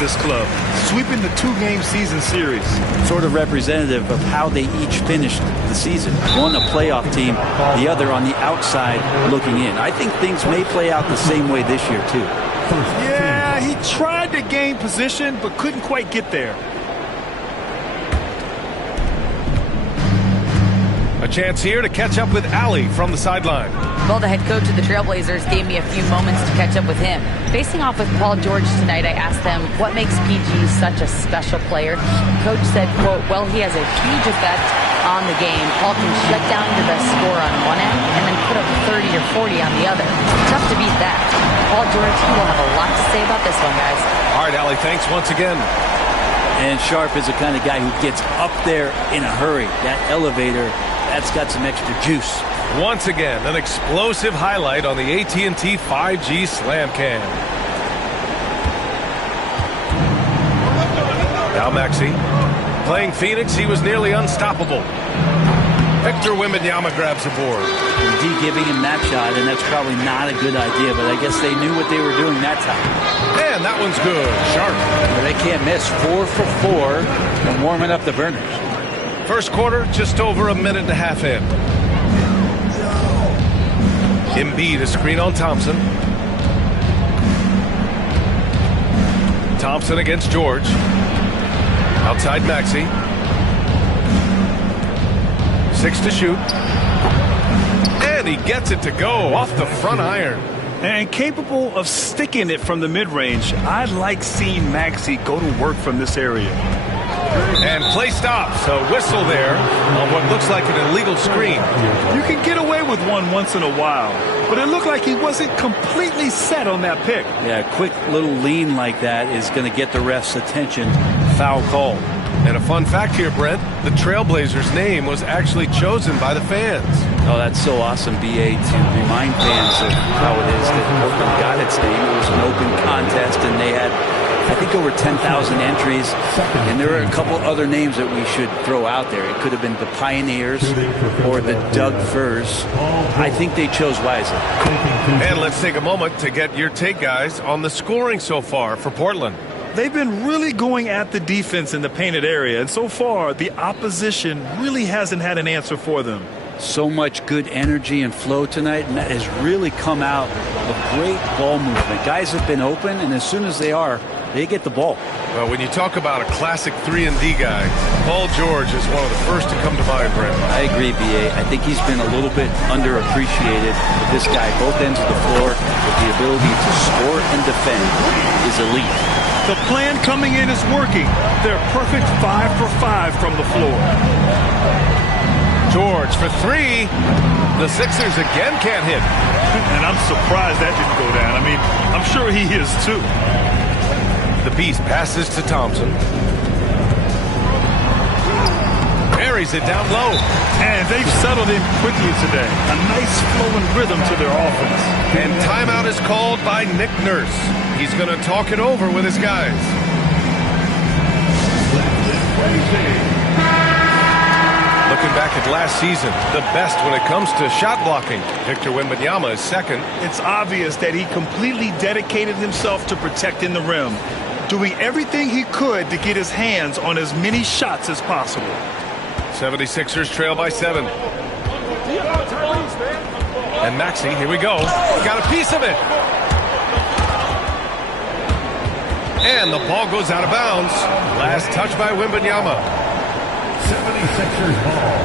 this club, sweeping the 2-game season series. Sort of representative of how they each finished the season. One a playoff team, the other on the outside looking in. I think things may play out the same way this year, too. Yeah, he tried to gain position, but couldn't quite get there. A chance here to catch up with Allie from the sideline. Well, the head coach of the Trailblazers gave me a few moments to catch up with him. Facing off with Paul George tonight, I asked them what makes PG such a special player. Coach said, quote, well, he has a huge effect on the game. Paul can shut down your best scorer on one end and then put up 30 or 40 on the other. Tough to beat that. Paul George, he will have a lot to say about this one, guys. All right, Allie, thanks once again. And Sharp is the kind of guy who gets up there in a hurry. That elevator, that's got some extra juice. Once again, an explosive highlight on the AT&T 5G Slam Cam. Now Maxey. Playing Phoenix, he was nearly unstoppable. Victor Wembanyama grabs the board. D giving him that shot, and that's probably not a good idea, but I guess they knew what they were doing that time. And that one's good. Sharp. Well, they can't miss. 4 for 4 and warming up the burners. First quarter, just over a minute and a half in. Embiid, a screen on Thompson. Thompson against George. Outside Maxey. 6 to shoot. And he gets it to go off the front iron. And capable of sticking it from the mid-range. I like seeing Maxey go to work from this area. And play stops. A whistle there on what looks like an illegal screen. You can get away with one once in a while, but it looked like he wasn't completely set on that pick. Yeah, a quick little lean like that is going to get the ref's attention. Foul call. And a fun fact here, Brent, the Trailblazers' name was actually chosen by the fans. Oh, that's so awesome, BA, to remind fans of how it is that Portland got its name. It was an open contest, and they had, I think, over 10,000 entries. And there are a couple other names that we should throw out there. It could have been the Pioneers or the Doug Furs. I think they chose wisely. And let's take a moment to get your take, guys, on the scoring so far for Portland. They've been really going at the defense in the painted area, and so far the opposition really hasn't had an answer for them. So much good energy and flow tonight, and that has really come out of great ball movement. Guys have been open, and as soon as they are, they get the ball. Well, when you talk about a classic 3-and-D guy, Paul George is one of the first to come to mind, Brent. I agree, B.A. I think he's been a little bit underappreciated. But this guy, both ends of the floor, with the ability to score and defend, is elite. The plan coming in is working. They're perfect 5 for 5 from the floor. George for 3. The Sixers again can't hit. And I'm surprised that didn't go down. I mean, I'm sure he is too. The Beast passes to Thompson. Buries it down low. And they've settled in quickly today. A nice flowing rhythm to their offense. And timeout is called by Nick Nurse. He's going to talk it over with his guys. Looking back at last season, the best when it comes to shot blocking. Victor Wembanyama is second. It's obvious that he completely dedicated himself to protecting the rim, doing everything he could to get his hands on as many shots as possible. 76ers trail by 7. And Maxey, here we go. Got a piece of it. And the ball goes out of bounds. Last touch by Wembanyama. 76ers ball.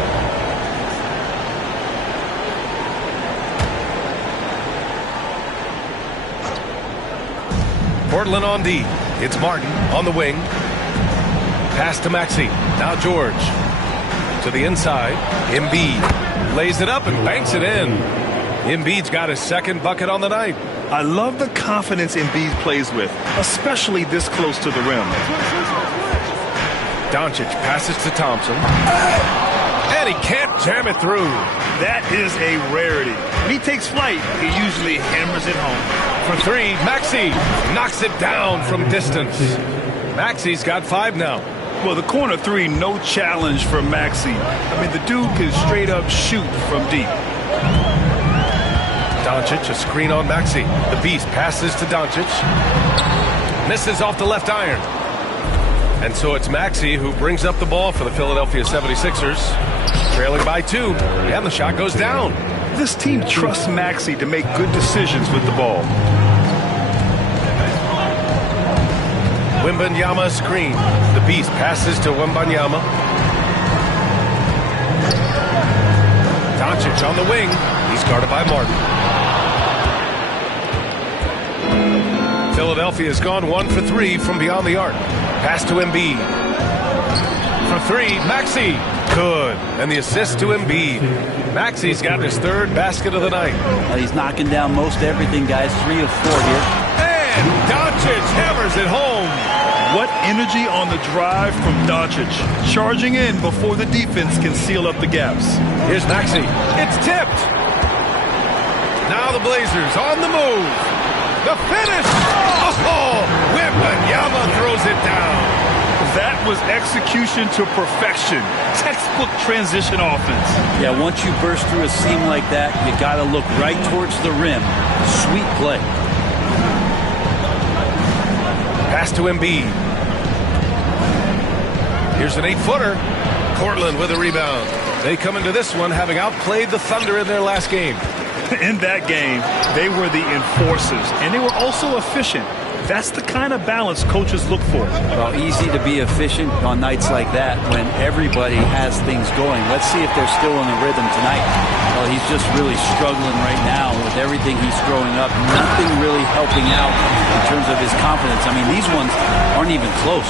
Portland on D. It's Martin on the wing. Pass to Maxey. Now George. To the inside. Embiid lays it up and banks it in. Embiid's got his second bucket on the night. I love the confidence Embiid plays with, especially this close to the rim. Doncic passes to Thompson. And he can't jam it through. That is a rarity. When he takes flight, he usually hammers it home. For 3, Maxey knocks it down from distance. Maxey's got 5 now. Well, the corner 3, no challenge for Maxey. I mean, the dude can straight up shoot from deep. Doncic, a screen on Maxey. The Beast passes to Doncic. Misses off the left iron. And so it's Maxey who brings up the ball for the Philadelphia 76ers. Trailing by 2. And the shot goes down. This team trusts Maxey to make good decisions with the ball. Wembanyama screen. The Beast passes to Wembanyama. Doncic on the wing. He's guarded by Martin. Philadelphia has gone 1 for 3 from beyond the arc. Pass to Embiid. For 3, Maxey. Good. And the assist to Embiid. Maxey's got his 3rd basket of the night. Well, he's knocking down most everything, guys. 3 of 4 here. And Doncic hammers it home. What energy on the drive from Doncic. Charging in before the defense can seal up the gaps. Here's Maxey. It's tipped. Now the Blazers on the move. The finish. Oh, Wembanyama throws it down. That was execution to perfection. Textbook transition offense. Yeah, once you burst through a seam like that, you got to look right towards the rim. Sweet play. Pass to Embiid. Here's an 8-footer. Portland with a rebound. They come into this one having outplayed the Thunder in their last game. In that game, they were the enforcers, and they were also efficient. That's the kind of balance coaches look for. Well, easy to be efficient on nights like that when everybody has things going. Let's see if they're still in the rhythm tonight. Well, he's just really struggling right now with everything he's throwing up. Nothing really helping out in terms of his confidence. I mean, these ones aren't even close.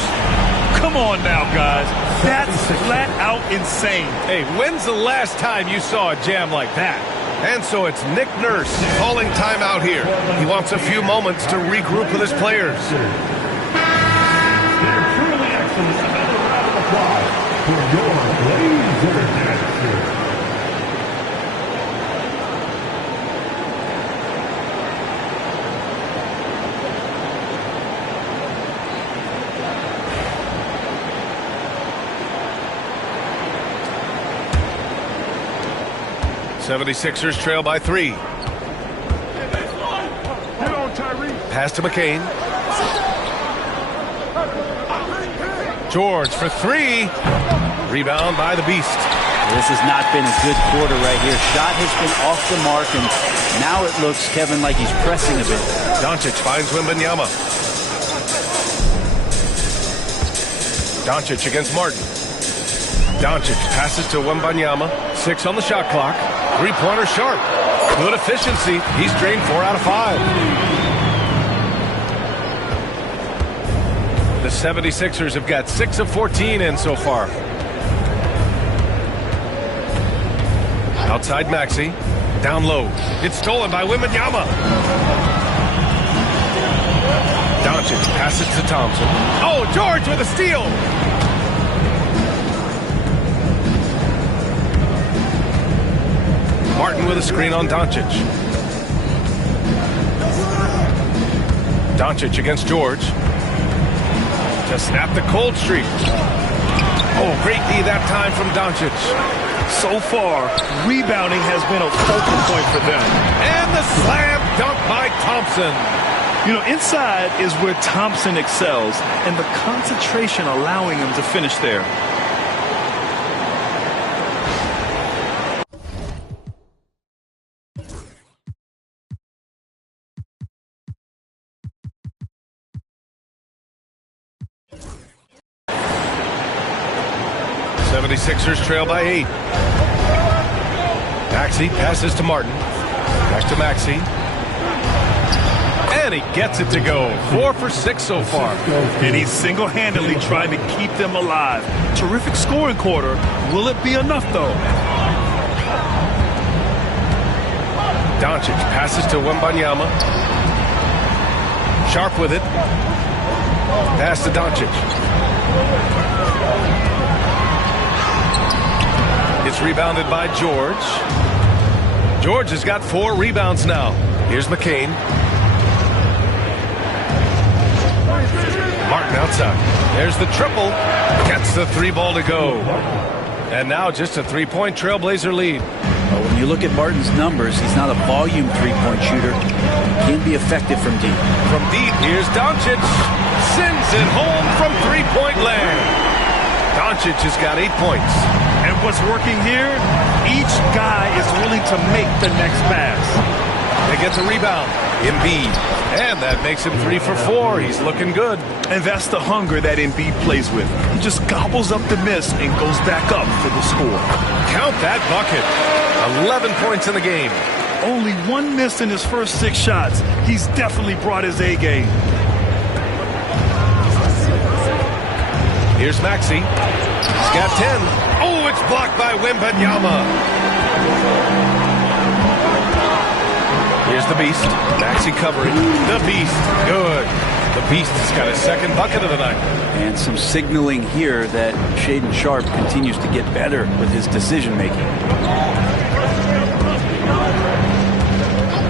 Come on now, guys. That's flat out insane. Hey, when's the last time you saw a jam like that? And so it's Nick Nurse calling timeout here. He wants a few moments to regroup with his players. They're truly excellent. Another round of applause for your Blazers. 76ers trail by 3. Pass to McCain. George for 3. Rebound by the Beast. This has not been a good quarter right here. Shot has been off the mark, and now it looks, Kevin, like he's pressing a bit. Doncic finds Wembanyama. Doncic against Martin. Doncic passes to Wembanyama. 6 on the shot clock. 3-pointer sharp. Good efficiency. He's drained 4 out of 5. The 76ers have got 6 of 14 in so far. Outside Maxey. Down low. It's stolen by Wembanyama. Doncic passes to Thompson. Oh, George with a steal. Martin with a screen on Doncic. Doncic against George. To snap the cold streak. Oh, great D that time from Doncic. So far, rebounding has been a focal point for them. And the slam dunk by Thompson. You know, inside is where Thompson excels, and the concentration allowing him to finish there. The 76ers trail by 8. Maxey passes to Martin. Back to Maxey. And he gets it to go. 4 for 6 so far. And he's single-handedly trying to keep them alive. Terrific scoring quarter. Will it be enough, though? Doncic passes to Wembanyama. Sharp with it. Pass to Doncic. It's rebounded by George. George has got 4 rebounds now. Here's McCain. Martin outside. There's the triple. Gets the 3-ball to go. And now just a 3-point Trailblazer lead. Well, when you look at Martin's numbers, he's not a volume 3-point shooter. Can't be effective from deep. From deep, here's Doncic. sends it home from three-point land. Doncic has got 8 points. And what's working here, each guy is willing to make the next pass. They get the rebound. Embiid. And that makes him 3 for 4. He's looking good. And that's the hunger that Embiid plays with. He just gobbles up the miss and goes back up for the score. Count that bucket. 11 points in the game. Only 1 miss in his first 6 shots. He's definitely brought his A game. Here's Maxey. He's got 10. Oh, it's blocked by Wembanyama. Here's the Beast. Maxey covering. The Beast. Good. The Beast has got his second bucket of the night. And some signaling here that Shaedon Sharpe continues to get better with his decision-making.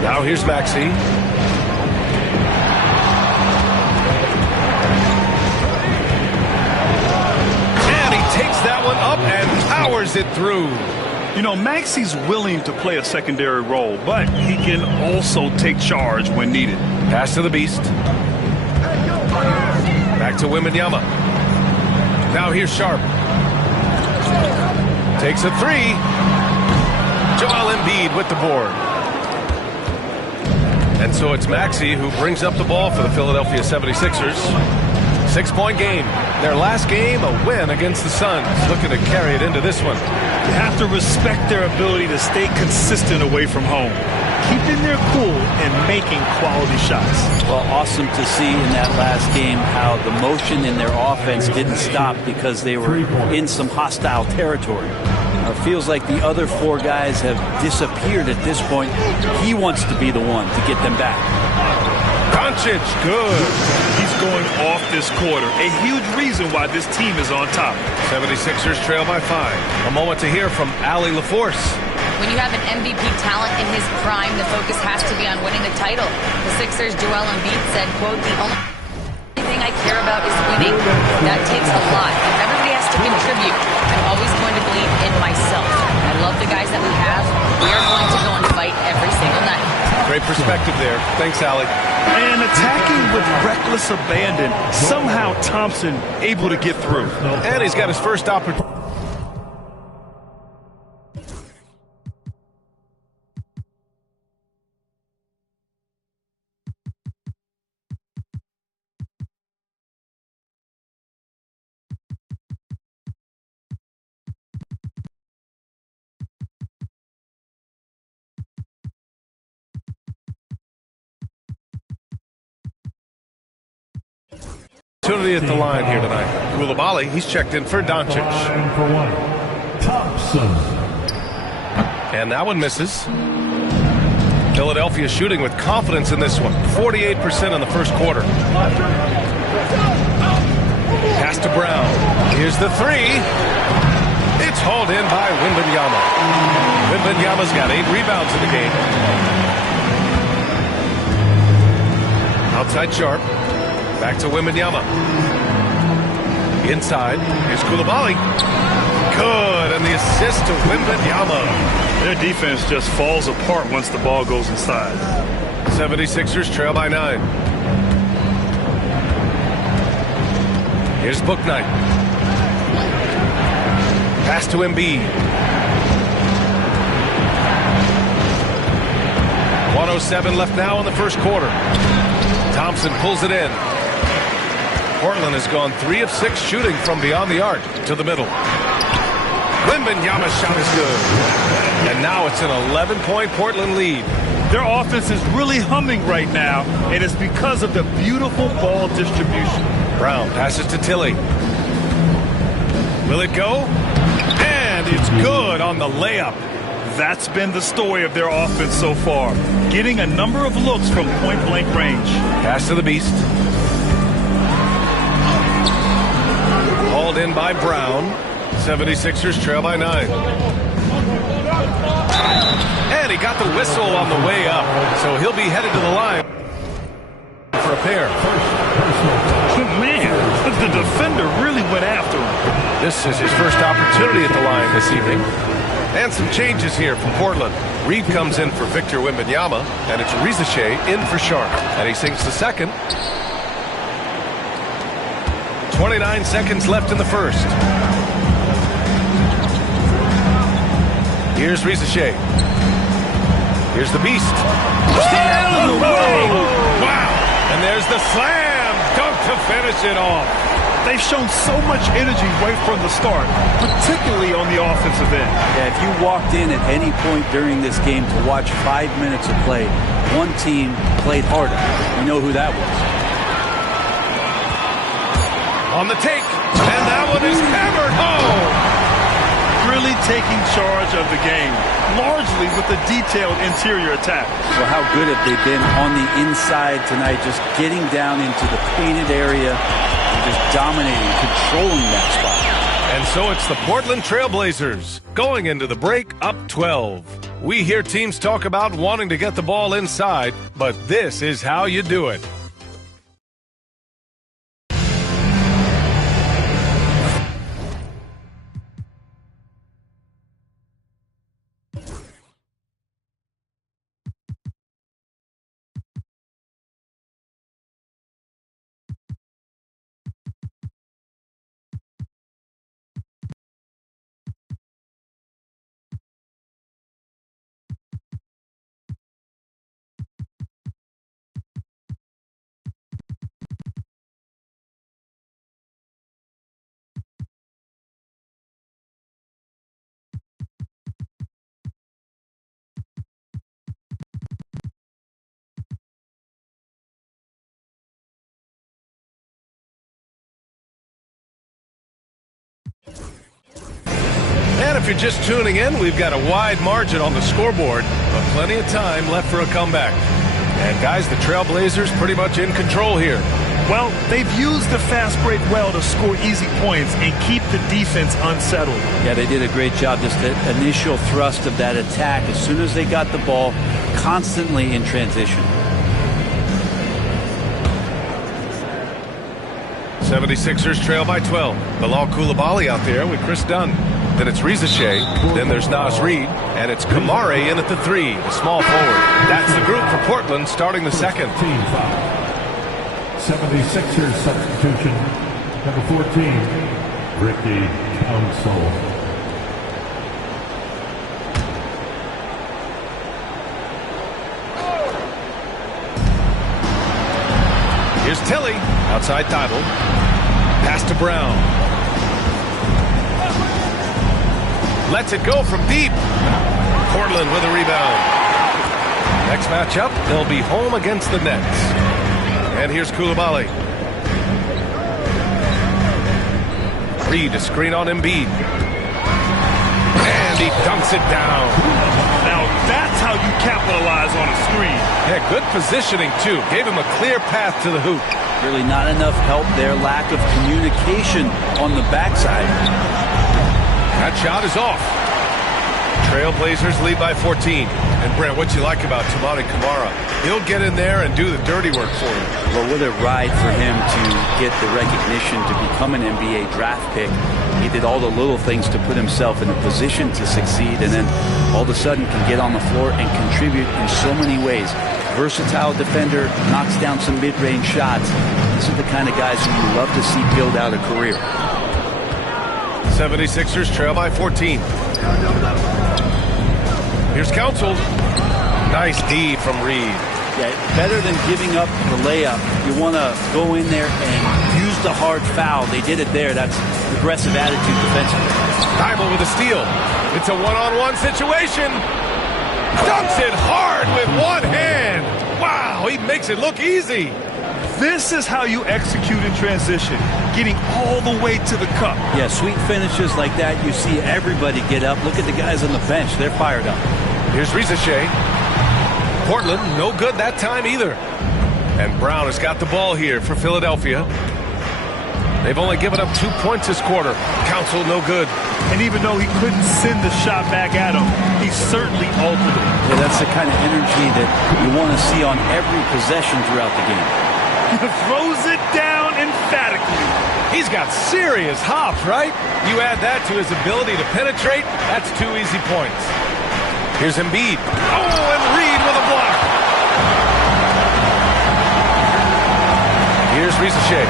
Now here's Maxey. And he takes that one up and powers it through. You know, Maxey's willing to play a secondary role, but he can also take charge when needed. Pass to the Beast. Back to Wembanyama. Now here's Sharpe. Takes a 3. Joel Embiid with the board. And so it's Maxey who brings up the ball for the Philadelphia 76ers. 6-point game. Their last game, a win against the Suns. Looking to carry it into this one. You have to respect their ability to stay consistent away from home, keeping their cool and making quality shots. Well, awesome to see in that last game how the motion in their offense didn't stop because they were in some hostile territory. Feels like the other 4 guys have disappeared at this point. He wants to be the one to get them back. Doncic, good. He's going off this quarter, a huge reason why this team is on top. 76ers trail by 5. A moment to hear from Allie LaForce. When you have an MVP talent in his prime, the focus has to be on winning the title. The Sixers' Joel Embiid said, quote, "The only thing I care about is winning. That takes a lot. Everybody has to contribute. I'm always going to believe in myself. I love the guys that we have. We are going to go and fight every single night." Great perspective there. Thanks, Allie. And attacking with reckless abandon, somehow Thompson able to get through. And he's got his first opportunity. Opportunity at the line here tonight. Koulibaly, he's checked in for Doncic. Line for 1. Thompson. And that one misses. Philadelphia shooting with confidence in this one. 48% in the first quarter. Pass to Brown. Here's the 3. It's hauled in by Wembanyama. Wembanyama's got 8 rebounds in the game. Outside Sharpe. Back to Wembanyama. Inside. Here's Koulibaly. Good. And the assist to Wembanyama. Their defense just falls apart once the ball goes inside. 76ers trail by 9. Here's Bouknight. Pass to Embiid. 1:07 left now in the first quarter. Thompson pulls it in. Portland has gone 3 of 6 shooting from beyond the arc to the middle. Wembanyama's shot is good. And now it's an 11-point Portland lead. Their offense is really humming right now, and it's because of the beautiful ball distribution. Brown passes to Tilly. Will it go? And it's good on the layup. That's been the story of their offense so far, getting a number of looks from point-blank range. Pass to the Beast. Hauled in by Brown. 76ers trail by 9. And he got the whistle on the way up, so he'll be headed to the line for a pair. Man, the defender really went after him. This is his first opportunity at the line this evening. And some changes here from Portland. Reed comes in for Victor Wembanyama, and it's Rizachet in for Sharpe. And he sinks the second. 29 seconds left in the first. Here's Rizachet. Here's the Beast. Stay out of the way! Wow! And there's the slam dunk to finish it off. They've shown so much energy right from the start, particularly on the offensive end. Yeah, if you walked in at any point during this game to watch 5 minutes of play, one team played harder. You know who that was. On the take, and that one is hammered home. Really taking charge of the game, largely with a detailed interior attack. Well, how good have they been on the inside tonight, just getting down into the painted area and just dominating, controlling that spot. And so it's the Portland Trailblazers going into the break up 12. We hear teams talk about wanting to get the ball inside, but this is how you do it. And if you're just tuning in, we've got a wide margin on the scoreboard, but plenty of time left for a comeback. And guys, the Trailblazers pretty much in control here. Well, they've used the fast break well to score easy points and keep the defense unsettled. Yeah, they did a great job. Just the initial thrust of that attack, as soon as they got the ball, constantly in transition. 76ers trail by 12. Bilal Coulibaly out there with Chris Dunn. Then it's Rizachet. Then there's Naz Reid. And it's Kamare in at the 3, the small forward. That's the group for Portland starting the second. Team foul. 76ers substitution. Number 14, Ricky Council. Here's Tilly, outside Tybalt. Pass to Brown. Lets it go from deep. Portland with a rebound. Next matchup, they'll be home against the Nets. And here's Coulibaly. Reid to screen on Embiid. And he dunks it down. Now that's how you capitalize on a screen. Yeah, good positioning, too. Gave him a clear path to the hoop. Really not enough help there. Lack of communication on the backside. That shot is off. Trailblazers lead by 14. And Brent, what you like about Toumani Camara? He'll get in there and do the dirty work for you. Well, what a ride for him to get the recognition to become an NBA draft pick. He did all the little things to put himself in a position to succeed, and then all of a sudden can get on the floor and contribute in so many ways. Versatile defender, knocks down some mid-range shots. These are the kind of guys who you love to see build out a career. 76ers trail by 14. Here's Council. Nice D from Reid. Yeah, better than giving up the layup. You want to go in there and use the hard foul. They did it there. That's aggressive attitude defensively. Tybalt with a steal. It's a one-on-one situation. Dunks it hard with one hand. Wow, he makes it look easy. This is how you execute in transition, getting all the way to the cup. Yeah, sweet finishes like that. You see everybody get up. Look at the guys on the bench. They're fired up. Here's Rizachet. Portland, no good that time either. And Brown has got the ball here for Philadelphia. They've only given up 2 points this quarter. Council, no good. And even though he couldn't send the shot back at him, he certainly altered it. Yeah, that's the kind of energy that you want to see on every possession throughout the game. Throws it down emphatically. He's got serious hop, right? You add that to his ability to penetrate, that's 2 easy points. Here's Embiid. Oh, and Reid with a block. Here's Rizachet.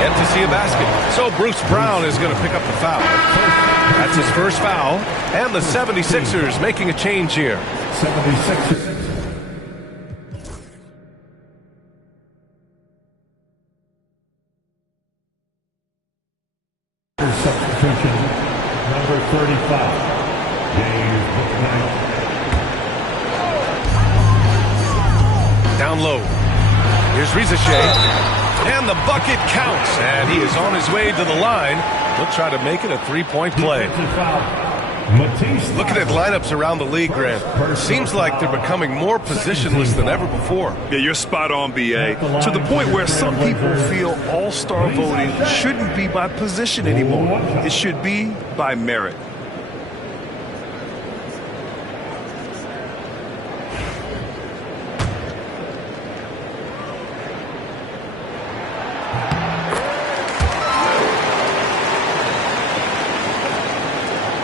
Yet to see a basket. So Bruce Brown is going to pick up the foul. That's his first foul. And the 76ers making a change here. 76ers. Substitution, number 35, James McKnight. Down low. Here's Rizashea. And the bucket counts. And he is on his way to the line. He'll try to make it a three-point play. Looking at lineups around the league, Grant, seems like they're becoming more positionless than ever before. Yeah, you're spot on, B.A. To the point where some people feel all-star voting shouldn't be by position anymore. It should be by merit.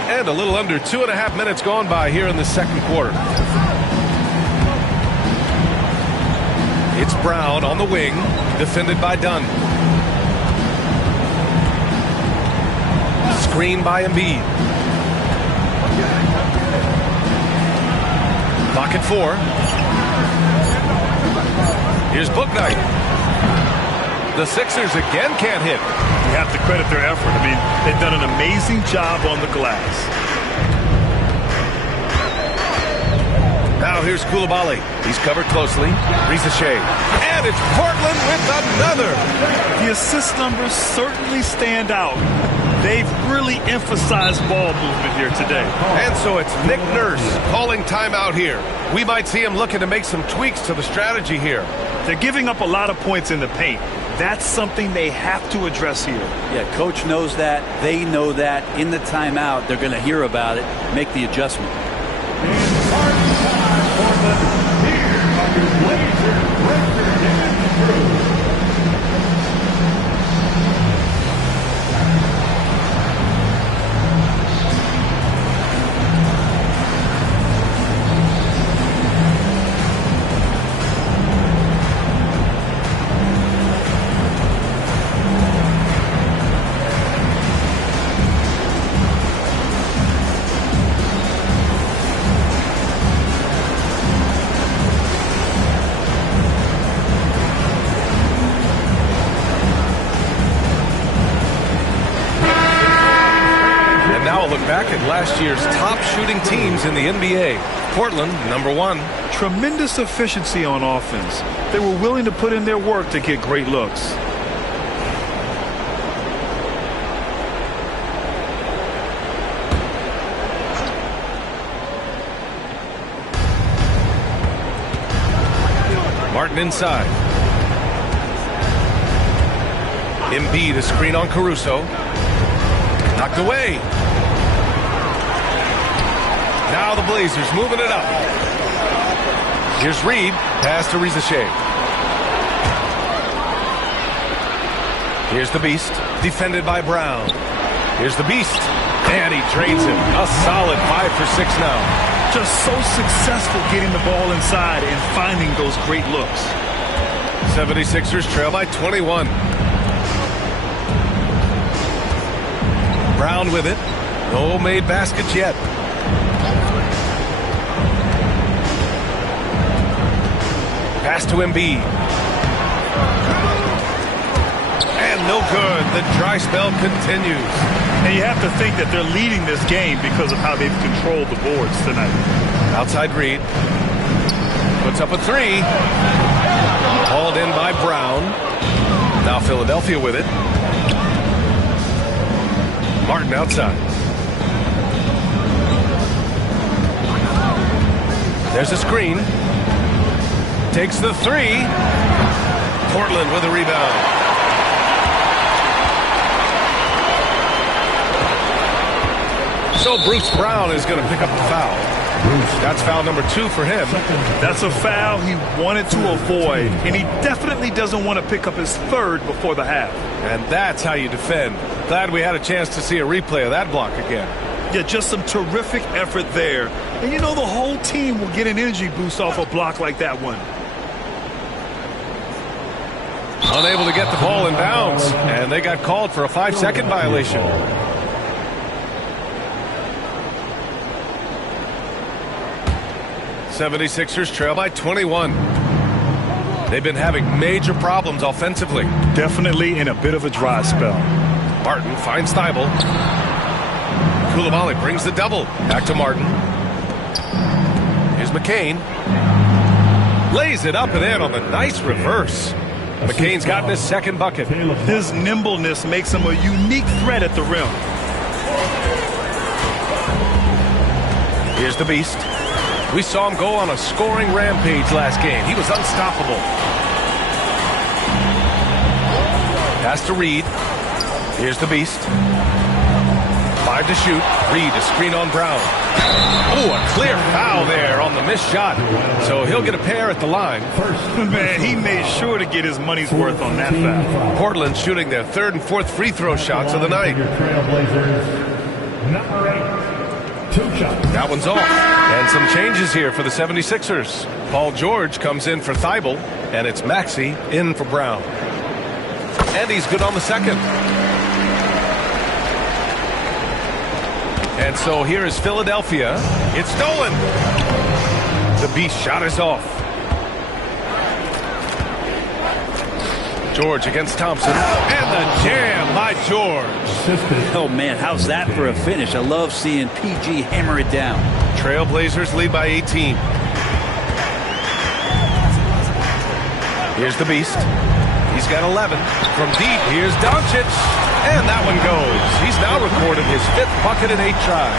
And a little under 2.5 minutes gone by here in the second quarter. It's Brown on the wing, defended by Dunn. Screen by Embiid. Pocket 4. Here's Bouknight. The Sixers again can't hit. You have to credit their effort. I mean, they've done an amazing job on the glass. Now here's Coulibaly. He's covered closely. Rizashea. And it's Portland with another. The assist numbers certainly stand out. They've really emphasized ball movement here today. And so it's Nick Nurse calling timeout here. We might see him looking to make some tweaks to the strategy here. They're giving up a lot of points in the paint. That's something they have to address here. Yeah, coach knows that. They know that. In the timeout, they're going to hear about it, make the adjustment. Back at last year's top shooting teams in the NBA. Portland, number 1. Tremendous efficiency on offense. They were willing to put in their work to get great looks. Martin inside. Embiid, a screen on Caruso. Knocked away. Now the Blazers moving it up. Here's Reed. Pass to Rizashea. Here's the Beast. Defended by Brown. Here's the Beast. And he drains him. A solid 5 for 6 now. Just so successful getting the ball inside and finding those great looks. 76ers trail by 21. Brown with it. No made baskets yet. Pass to Embiid. And no good. The dry spell continues. And you have to think that they're leading this game because of how they've controlled the boards tonight. Outside Reed. Puts up a 3. Hauled in by Brown. Now Philadelphia with it. Martin outside. There's a screen. Takes the 3. Portland with a rebound. So Bruce Brown is going to pick up the foul. That's foul number 2 for him. That's a foul he wanted to avoid, and he definitely doesn't want to pick up his 3rd before the half. And that's how you defend. Glad we had a chance to see a replay of that block again. Yeah, just some terrific effort there. And you know the whole team will get an energy boost off a block like that one. Unable to get the ball in bounds, and they got called for a 5-second violation. '76ers trail by 21. They've been having major problems offensively. Definitely in a bit of a dry spell. Martin finds Thibault. Koulibaly brings the double. Back to Martin. Here's McCain. Lays it up and in on the nice reverse. McCain's gotten his second bucket. His nimbleness makes him a unique threat at the rim. Here's the Beast. We saw him go on a scoring rampage last game. He was unstoppable. Pass to Reed. Here's the Beast. 5 to shoot. Reed to screen on Brown. Oh, a clear foul there on the missed shot. So he'll get a pair at the line. Man, he made sure to get his money's worth on that foul. Portland shooting their third and fourth free throw shots of the night. Number 8, 2 shots. That one's off. And some changes here for the 76ers. Paul George comes in for Thibault, and it's Maxey in for Brown. And he's good on the second. And so here is Philadelphia. It's stolen. The Beast shot is off. George against Thompson. And the jam by George. Oh, man, how's that for a finish? I love seeing PG hammer it down. Trailblazers lead by 18. Here's the Beast. He's got 11. From deep, here's Doncic. And that one goes. He's now recorded his 5th bucket in 8 tries.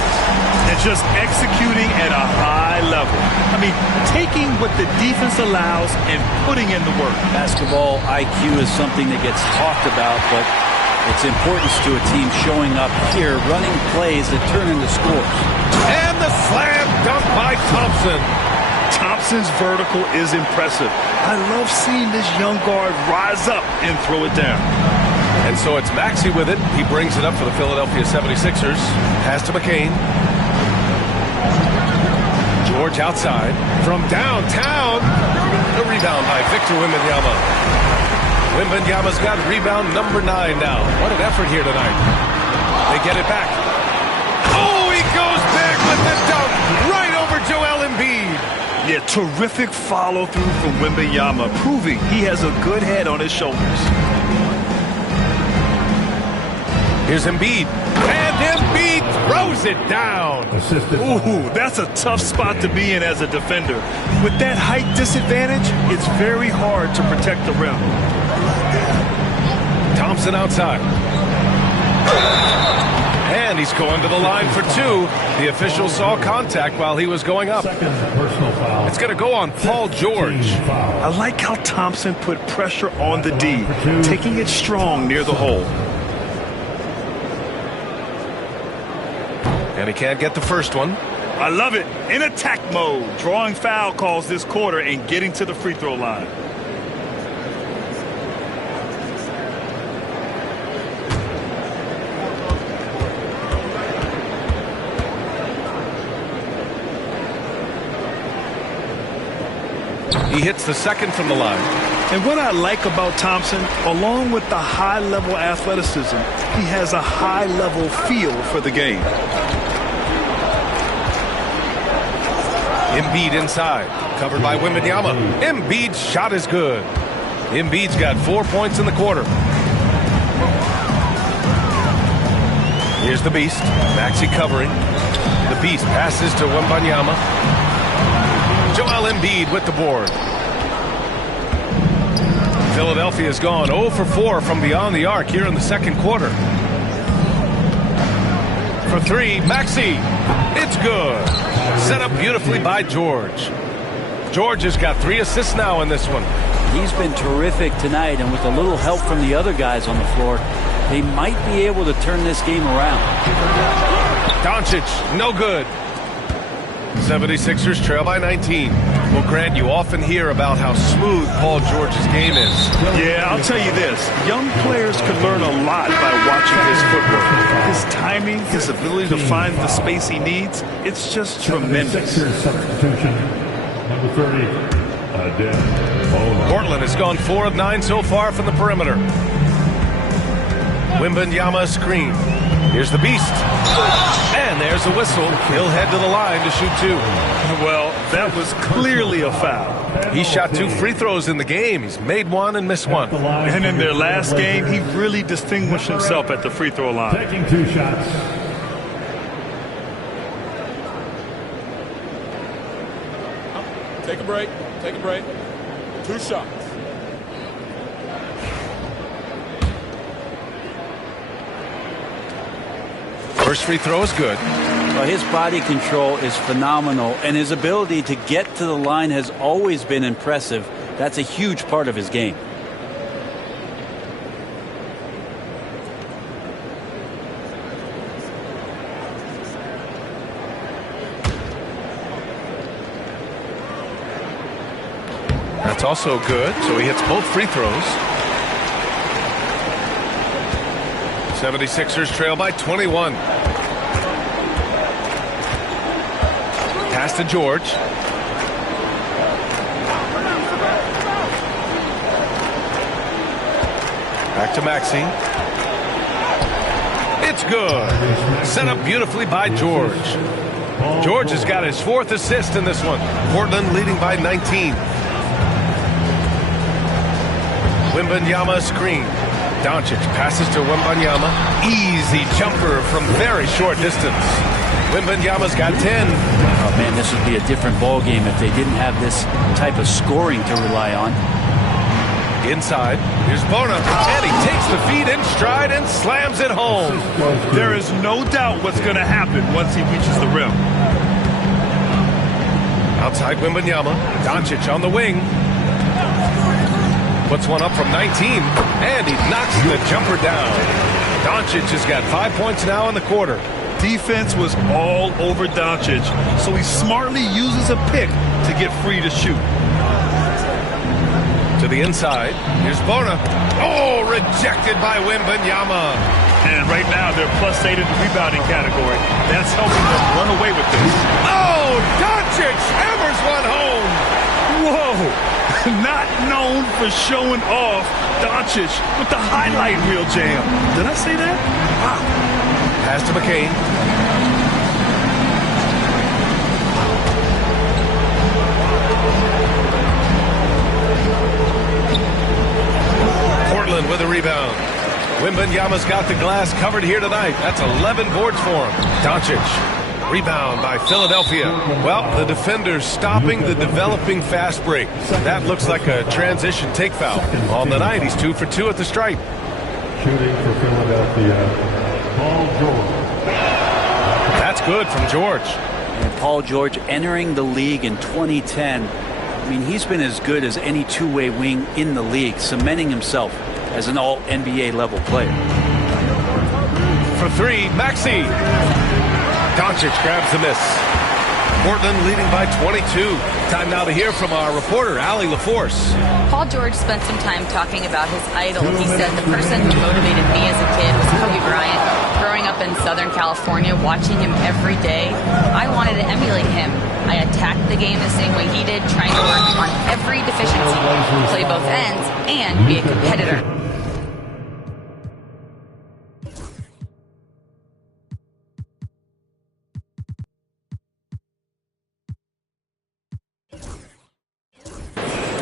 And just executing at a high level. I mean, taking what the defense allows and putting in the work. Basketball IQ is something that gets talked about, but its importance to a team showing up here, running plays that turn into scores. And the slam dunk by Thompson. Thompson's vertical is impressive. I love seeing this young guard rise up and throw it down. And so it's Maxey with it. He brings it up for the Philadelphia 76ers. Pass to McCain. George outside. From downtown. The rebound by Victor Wembanyama. Wembanyama's got rebound number 9 now. What an effort here tonight. They get it back. Oh, he goes back with the dunk. Right over Joel Embiid. Yeah, terrific follow-through from Wembanyama, proving he has a good head on his shoulders. Here's Embiid. And Embiid throws it down. Ooh, that's a tough spot to be in as a defender. With that height disadvantage, it's very hard to protect the rim. Thompson outside. And he's going to the line for 2. The official saw contact while he was going up. It's going to go on Paul George. I like how Thompson put pressure on the D, taking it strong near the hole. And he can't get the first one. I love it. In attack mode, drawing foul calls this quarter and getting to the free throw line. He hits the second from the line. And what I like about Thompson, along with the high-level athleticism, he has a high-level feel for the game. Embiid inside, covered by Wembanyama. Embiid's shot is good. Embiid's got 4 points in the quarter. Here's the Beast. Maxey covering. The Beast passes to Wembanyama. Joel Embiid with the board. Philadelphia's gone 0 for 4 from beyond the arc here in the second quarter. For 3, Maxey. It's good. Set up beautifully by George. George has got 3 assists now in this one. He's been terrific tonight, and with a little help from the other guys on the floor, they might be able to turn this game around. Doncic, no good. 76ers trail by 19. Well, Grant, you often hear about how smooth Paul George's game is. Yeah, I'll tell you this. Young players could learn a lot by watching his footwork. His timing, his ability to find the space he needs, it's just tremendous. Substitution, number 30. Portland has gone 4 of 9 so far from the perimeter. Wembanyama screen. Here's the beast. And there's a whistle. He'll head to the line to shoot 2. Well, that was clearly a foul. He shot 2 free throws in the game. He's made 1 and missed 1. And in their last game, he really distinguished himself at the free throw line. Taking 2 shots. Take a break. Take a break. 2 shots. First free throw is good. Well, his body control is phenomenal, and his ability to get to the line has always been impressive. That's a huge part of his game. That's also good, so he hits both free throws. 76ers trail by 21. Pass to George. Back to Maxey. It's good. Set up beautifully by George. George has got his 4th assist in this one. Portland leading by 19. Wembanyama screen. Doncic passes to Wembanyama. Easy jumper from very short distance. Wembanyama's got 10. Oh, man, this would be a different ball game if they didn't have this type of scoring to rely on. Inside, here's Bona, and he takes the feed in stride and slams it home. There is no doubt what's going to happen once he reaches the rim. Outside Wembanyama, Doncic on the wing. Puts one up from 19, and he knocks the jumper down. Doncic has got 5 points now in the quarter. Defense was all over Doncic, so he smartly uses a pick to get free to shoot. To the inside, here's Bona. Oh, rejected by Wembanyama. And right now, they're +8 in the rebounding category. That's helping them run away with this. Oh, Doncic hammers one home. Whoa! Not known for showing off, Doncic with the highlight reel jam. Did I say that? Wow. Pass to McCain. Portland with a rebound. Wembanyama's got the glass covered here tonight. That's 11 boards for him. Doncic. Rebound by Philadelphia. Well, the defender's stopping the developing fast break. That looks like a transition take foul. On the night, he's 2 for 2 at the stripe. Shooting for Philadelphia, Paul George. That's good from George. And Paul George entering the league in 2010. I mean, he's been as good as any two-way wing in the league, cementing himself as an all-NBA level player. For 3, Maxey. Doncic grabs the miss. Portland leading by 22. Time now to hear from our reporter, Allie LaForce. Paul George spent some time talking about his idol. He said the person who motivated me as a kid was Kobe Bryant. Growing up in Southern California, watching him every day, I wanted to emulate him. I attacked the game the same way he did, trying to work on every deficiency, play both ends, and be a competitor.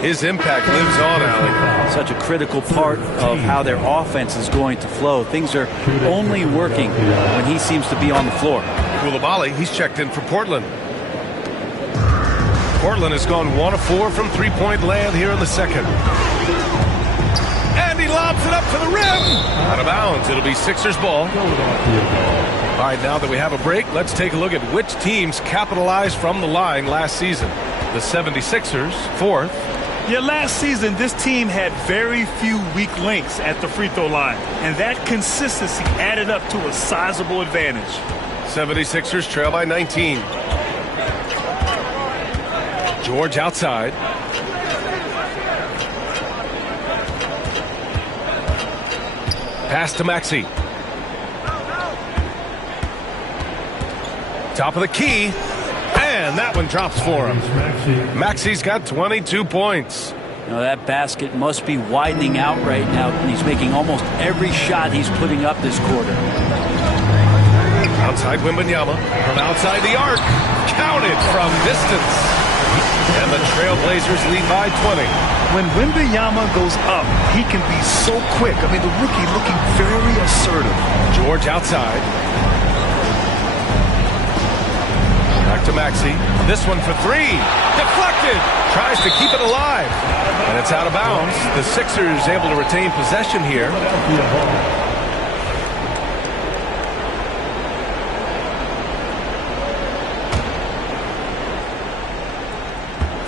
His impact lives on, Allie. Such a critical part of how their offense is going to flow. Things are only working when he seems to be on the floor. Coulibaly, he's checked in for Portland. Portland has gone 1 of 4 from three-point land here in the second. And he lobs it up to the rim. Out of bounds. It'll be Sixers ball. All right, now that we have a break, let's take a look at which teams capitalized from the line last season. The 76ers, 4th. Yeah, last season, this team had very few weak links at the free throw line, and that consistency added up to a sizable advantage. 76ers trail by 19. George outside. Pass to Maxey. Top of the key. And and that one drops for him. Maxi's got 22 points. You know, that basket must be widening out right now, and he's making almost every shot he's putting up this quarter. Outside Wembanyama, from outside the arc, counted from distance. And the Trailblazers lead by 20. When Wembanyama goes up, he can be so quick. I mean, the rookie looking very assertive. George outside. Back to Maxey. This one for three. Deflected. Tries to keep it alive. And it's out of bounds. The Sixers able to retain possession here.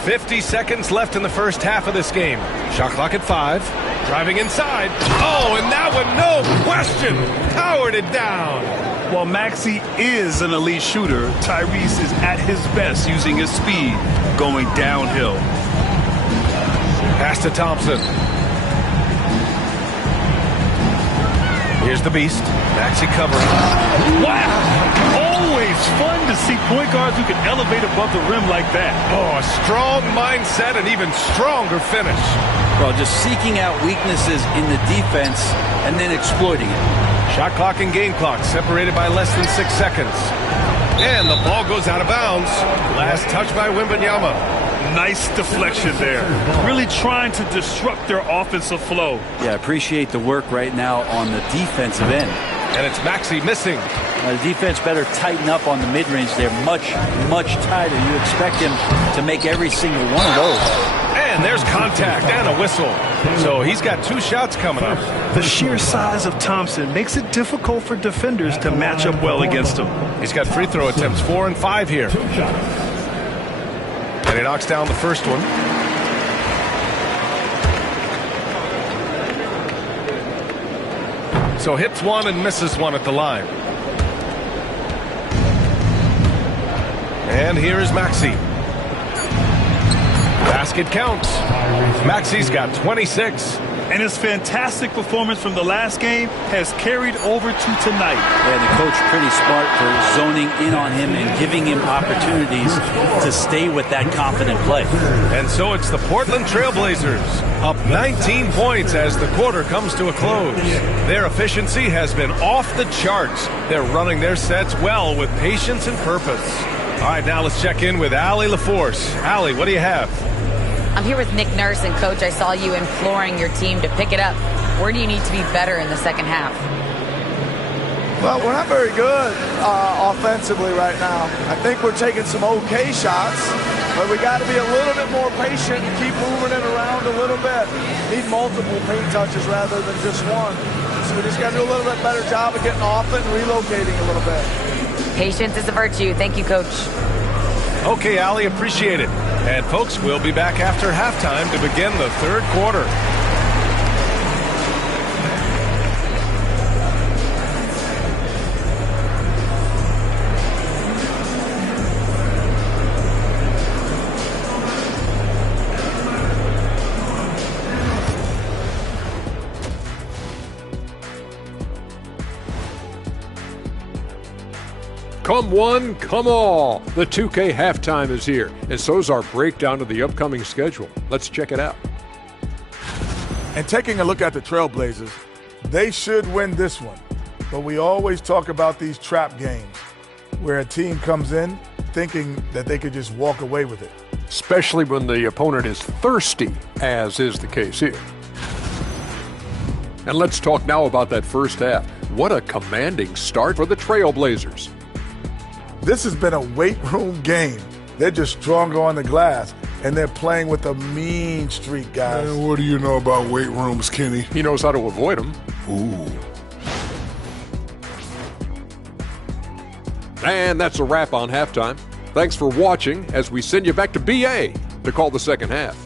50 seconds left in the first half of this game. Shot clock at 5. Driving inside. Oh, and that one, no question, powered it down. While Maxey is an elite shooter, Tyrese is at his best using his speed going downhill. Pass to Thompson. Here's the beast. Maxey covering. Wow! Always fun to see point guards who can elevate above the rim like that. Oh, a strong mindset and even stronger finish. Well, just seeking out weaknesses in the defense and then exploiting it. Shot clock and game clock separated by less than 6 seconds. And the ball goes out of bounds. Last touch by Wembanyama. Nice deflection there. Really trying to disrupt their offensive flow. Yeah, appreciate the work right now on the defensive end. And it's Maxey missing. The defense better tighten up on the mid-range. They're much, much tighter. You expect him to make every single one of those. And there's contact and a whistle. So he's got 2 shots coming up. The sheer size of Thompson makes it difficult for defenders to match up well against him. He's got free throw attempts 4 and 5 here. And he knocks down the first one. So hits one and misses one at the line. And here is Maxey. Basket counts. Maxey's got 26. And his fantastic performance from the last game has carried over to tonight. Yeah, the coach pretty smart for zoning in on him and giving him opportunities to stay with that confident play. And so it's the Portland Trailblazers up 19 points as the quarter comes to a close. Their efficiency has been off the charts. They're running their sets well with patience and purpose. All right, now let's check in with Allie LaForce. Allie, what do you have? I'm here with Nick Nurse, and Coach, I saw you imploring your team to pick it up. Where do you need to be better in the second half? Well, we're not very good offensively right now. I think we're taking some okay shots, but we got to be a little bit more patient and keep moving it around a little bit. Need multiple paint touches rather than just one. So we just got to do a little bit better job of getting off it and relocating a little bit. Patience is a virtue. Thank you, Coach. Okay, Allie, appreciate it. And folks, we'll be back after halftime to begin the third quarter. Come one, come all. The 2K halftime is here, and so's our breakdown of the upcoming schedule. Let's check it out. And taking a look at the Trailblazers, they should win this one. But we always talk about these trap games where a team comes in thinking that they could just walk away with it. Especially when the opponent is thirsty, as is the case here. And let's talk now about that first half. What a commanding start for the Trailblazers. This has been a weight room game. They're just stronger on the glass, and they're playing with a mean streak, guys. Man, what do you know about weight rooms, Kenny? He knows how to avoid them. Ooh. And that's a wrap on halftime. Thanks for watching as we send you back to BA to call the second half.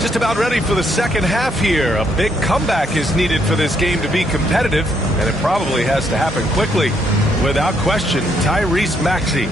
Just about ready for the second half here. A big comeback is needed for this game to be competitive, and it probably has to happen quickly. Without question, Tyrese Maxey.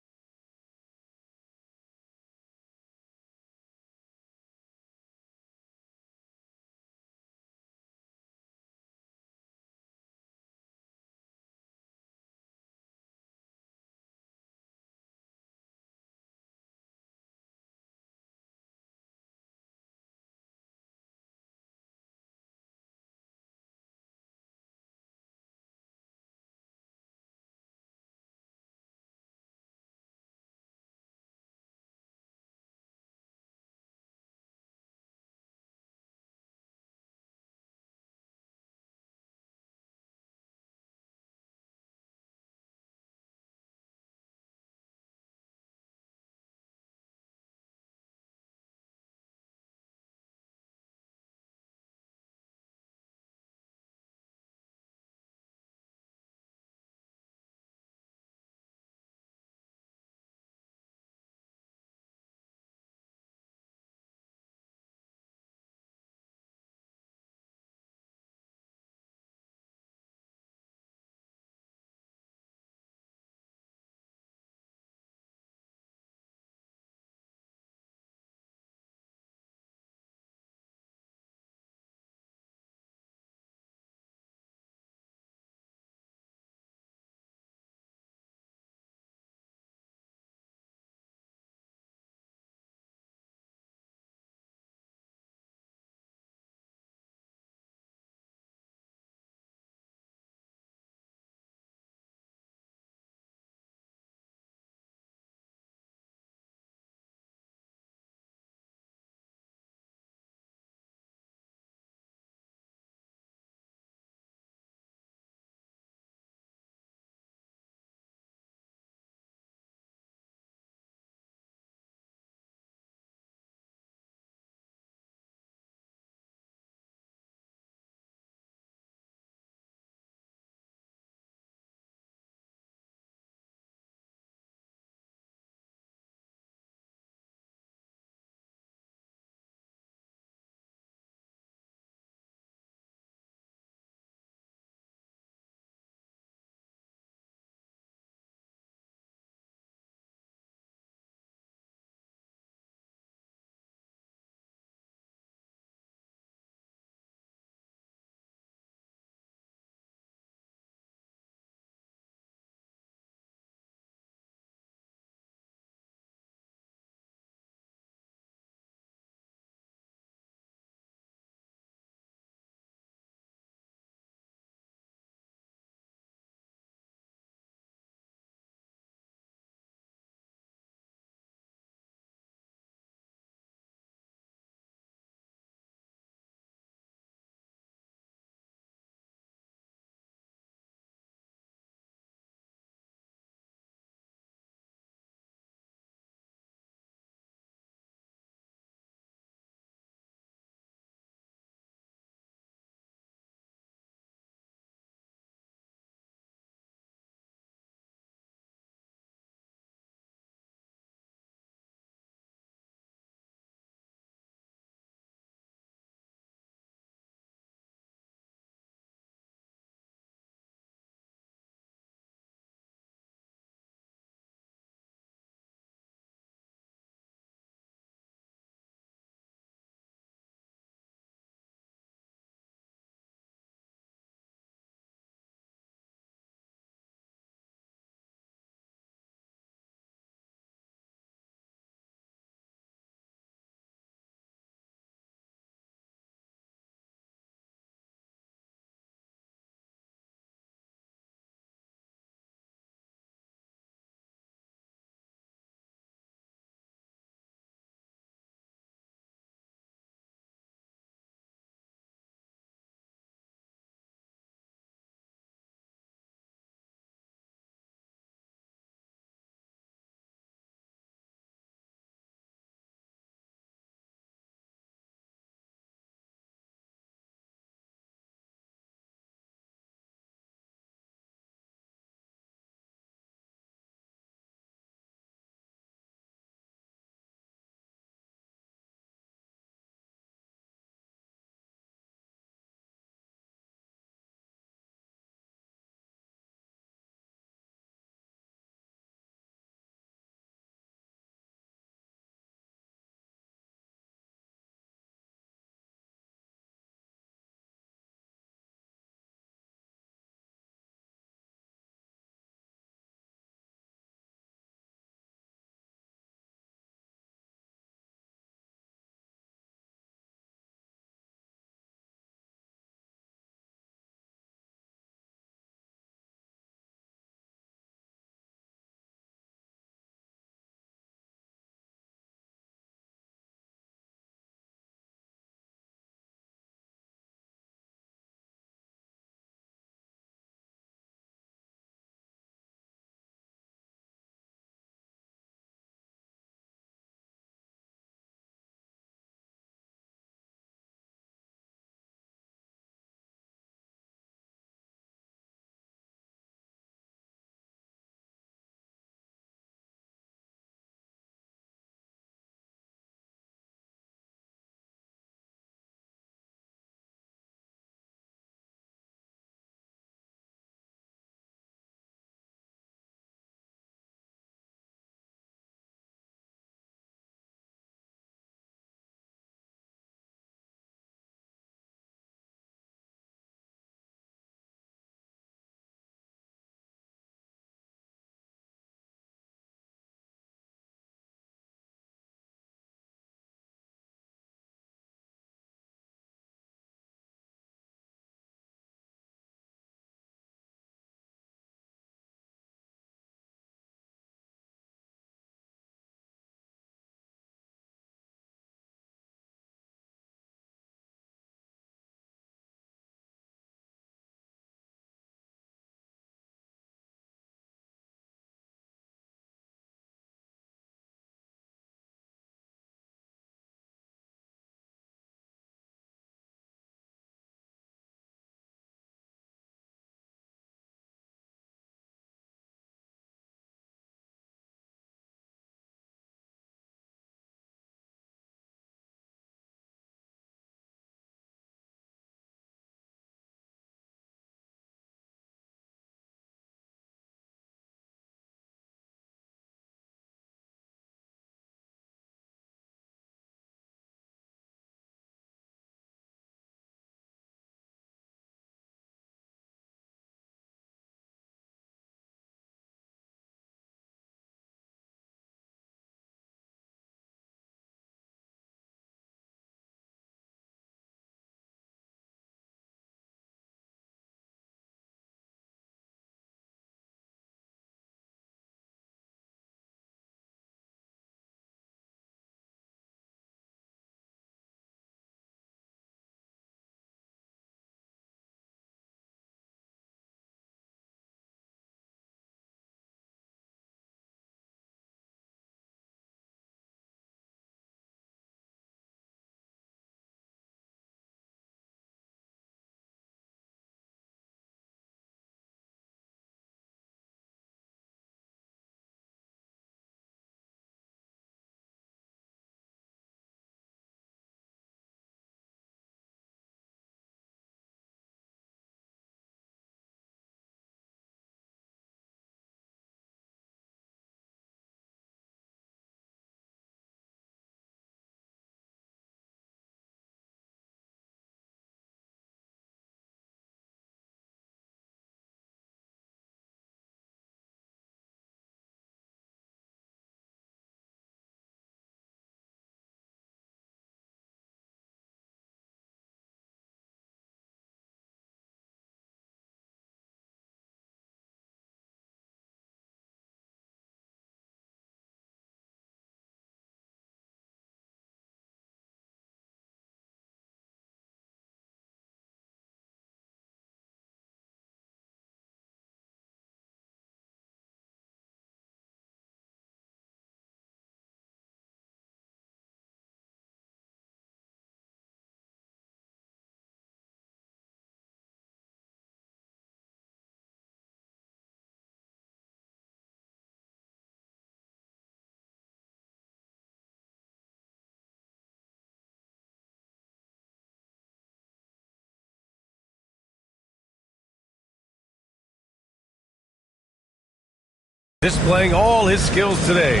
displaying all his skills today.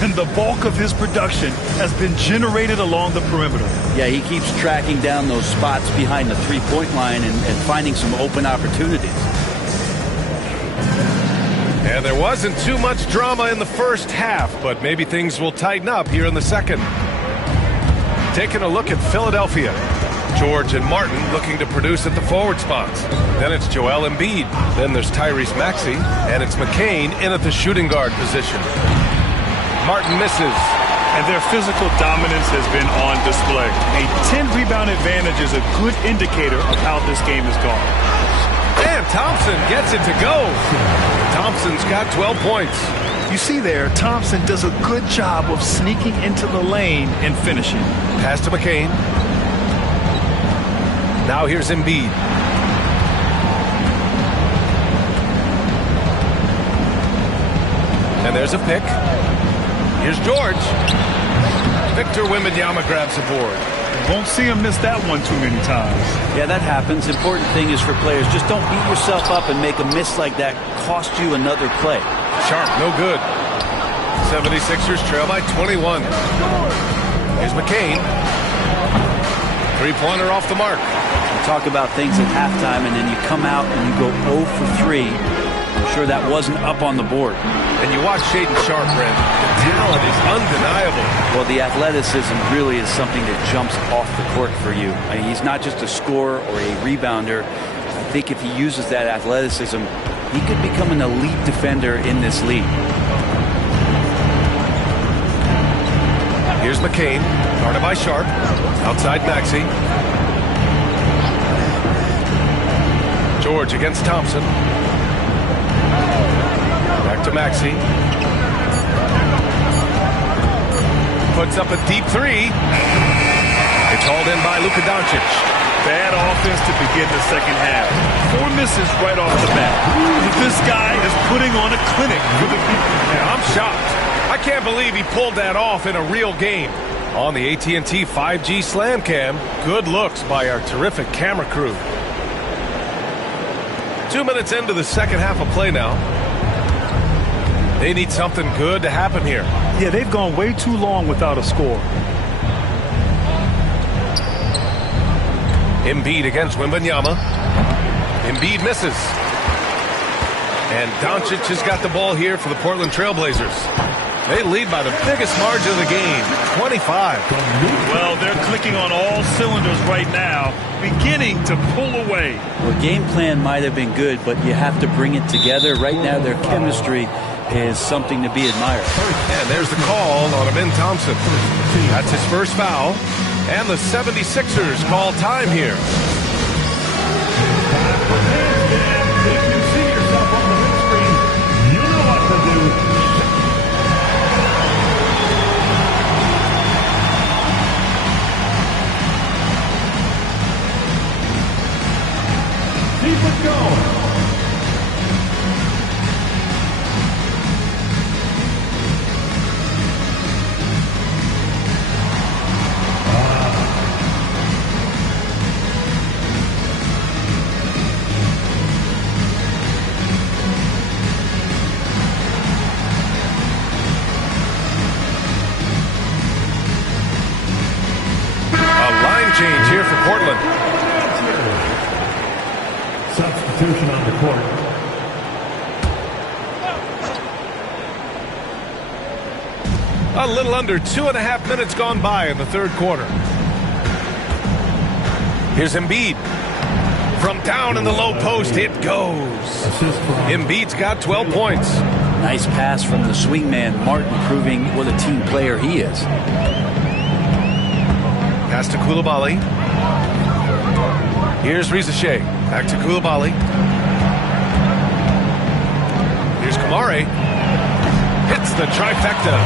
And the bulk of his production has been generated along the perimeter. Yeah, he keeps tracking down those spots behind the three-point line and finding some open opportunities. And there wasn't too much drama in the first half, but maybe things will tighten up here in the second. Taking a look at Philadelphia. George and Martin looking to produce at the forward spots. Then it's Joel Embiid. Then there's Tyrese Maxey. And it's McCain in at the shooting guard position. Martin misses. And their physical dominance has been on display. A 10-rebound advantage is a good indicator of how this game is going. And Thompson gets it to go. Thompson's got 12 points. You see there, Thompson does a good job of sneaking into the lane and finishing. Pass to McCain. Now here's Embiid. And there's a pick. Here's George. Victor Wembanyama grabs the board. Won't see him miss that one too many times. Yeah, that happens. Important thing is for players, just don't beat yourself up and make a miss like that cost you another play. Sharp, no good. 76ers trail by 21. Here's McCain. Three-pointer off the mark. You talk about things at halftime, and then you come out and you go 0 for 3. I'm sure that wasn't up on the board. And you watch Shaedon Sharpe, Brent. The talent is undeniable. Well, the athleticism really is something that jumps off the court for you. I mean, he's not just a scorer or a rebounder. I think if he uses that athleticism, he could become an elite defender in this league. Here's McCain, guarded by Sharpe. Outside Maxey. George against Thompson. Back to Maxey. Puts up a deep three. It's hauled in by Luka Doncic. Bad offense to begin the second half. 4 misses right off the bat. This guy is putting on a clinic for the people. Yeah, I'm shocked. I can't believe he pulled that off in a real game. On the AT&T 5G Slam Cam, good looks by our terrific camera crew. 2 minutes into the second half of play now. They need something good to happen here. Yeah, they've gone way too long without a score. Embiid against Wembanyama. Embiid misses. And Doncic has got the ball here for the Portland Trailblazers. They lead by the biggest margin of the game, 25. Well, they're clicking on all cylinders right now, beginning to pull away. Well, game plan might have been good, but you have to bring it together. Right now, their chemistry is something to be admired. And there's the call on Amin Thompson. That's his first foul. And the 76ers call time here. If you see yourself on the big screen, you know what to do. Keep it going. Change here for Portland. Substitution on the court. A little under 2.5 minutes gone by in the third quarter. Here's Embiid. From down in the low post, it goes. Embiid's got 12 points. Nice pass from the swingman, Martin, proving what a team player he is. Pass to Coulibaly. Here's Rizachet. Back to Coulibaly. Here's Kamare. Hits the trifecta.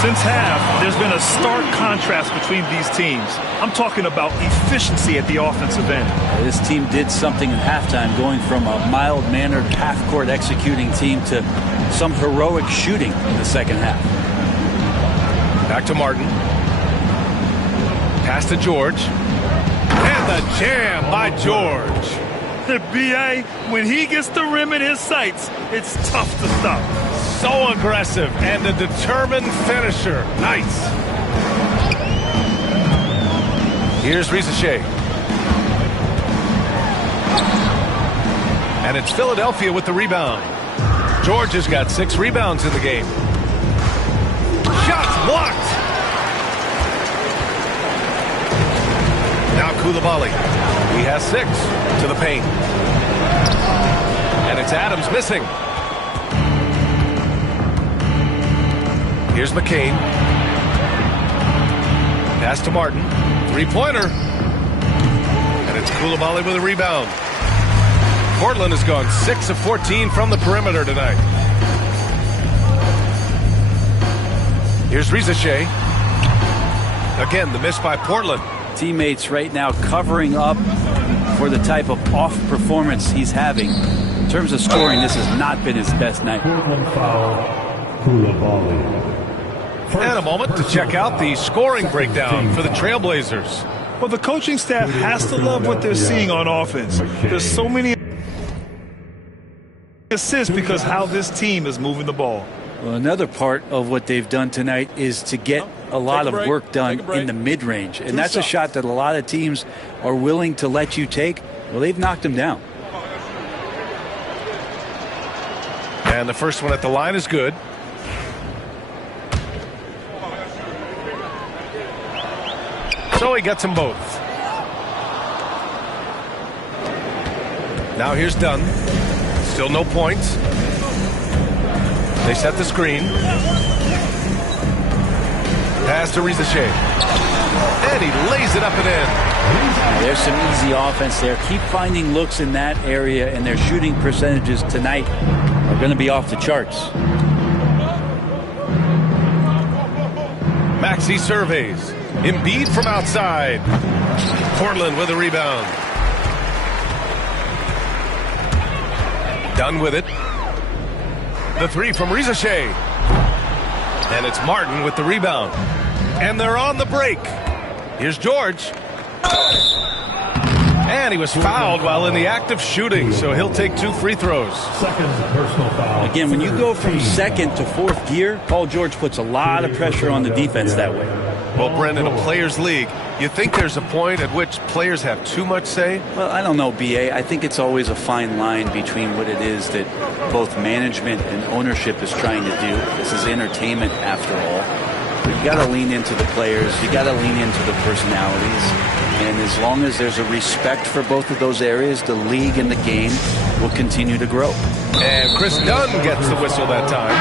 Since half, there's been a stark contrast between these teams. I'm talking about efficiency at the offensive end. This team did something at halftime, going from a mild-mannered half-court executing team to some heroic shooting in the second half. Back to Martin. Pass to George. And the jam by George. The B.A., when he gets the rim in his sights, it's tough to stop. So aggressive and a determined finisher. Nice. Here's Rizachet. And it's Philadelphia with the rebound. George has got 6 rebounds in the game. Shots blocked. Now Koulibaly. He has 6 to the paint. And it's Adams missing. Here's McCain. Pass to Martin. Three-pointer. And it's Koulibaly with a rebound. Portland has gone 6 of 14 from the perimeter tonight. Here's Rizachet. Again, the miss by Portland. Teammates right now covering up for the type of off performance he's having. In terms of scoring, this has not been his best night. Portland foul, Koulibaly. And a moment to check out the scoring breakdown for the Trailblazers. Well, the coaching staff has to love what they're seeing on offense. There's so many assists because how this team is moving the ball. Well, another part of what they've done tonight is to get a lot of work done in the mid-range. And that's a shot that a lot of teams are willing to let you take. Well, they've knocked them down. And the first one at the line is good. So he gets them both. Now here's Dunn. Still no points. They set the screen. Pass to Rizachet. And he lays it up and in. There's some easy offense there. Keep finding looks in that area, and their shooting percentages tonight are going to be off the charts. Maxey surveys. Embiid from outside. Portland with a rebound. Done with it. The three from Rizachet. And it's Martin with the rebound. And they're on the break. Here's George. And he was fouled while in the act of shooting, so he'll take 2 free throws. Second personal foul. Again, when you go from second to fourth gear, Paul George puts a lot of pressure on the defense that way. Well, Brendan, a players' league, you think there's a point at which players have too much say? Well, I don't know, B.A. I think it's always a fine line between what it is that both management and ownership is trying to do. This is entertainment after all. But you got to lean into the players. You got to lean into the personalities. And as long as there's a respect for both of those areas, the league and the game will continue to grow. And Chris Dunn gets the whistle that time.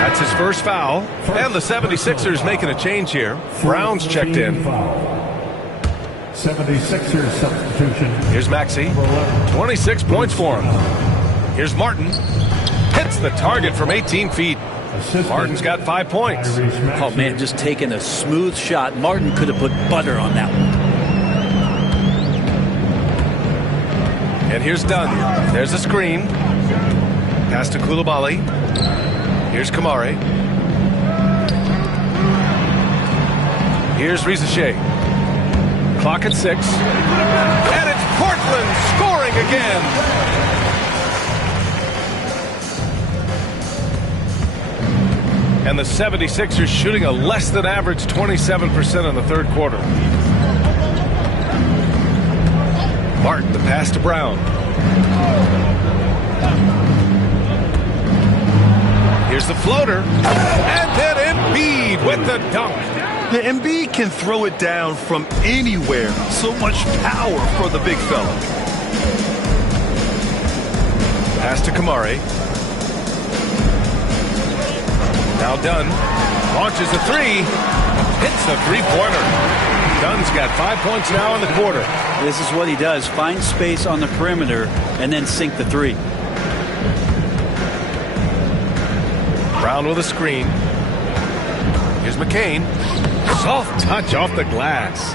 That's his first foul. And the 76ers making a change here. Brown's checked in. 76ers substitution. Here's Maxey. 26 points for him. Here's Martin. Hits the target from 18 feet. Martin's got 5 points. Oh, man, just taking a smooth shot. Martin could have put butter on that one. And here's Dunn. There's a screen. Pass to Koulibaly. Here's Kamare. Here's Rizachet. Clock at 6. And it's Portland scoring again. And the 76ers shooting a less than average 27% in the third quarter. Martin, the pass to Brown. Here's the floater. And then Embiid with the dunk. The Embiid can throw it down from anywhere. So much power for the big fella. Pass to Kamare. Now Dunn launches a three. Hits a three-pointer. Dunn's got 5 points now in the quarter. This is what he does. Find space on the perimeter and then sink the three. Brown with a screen. Here's McCain. Soft touch off the glass.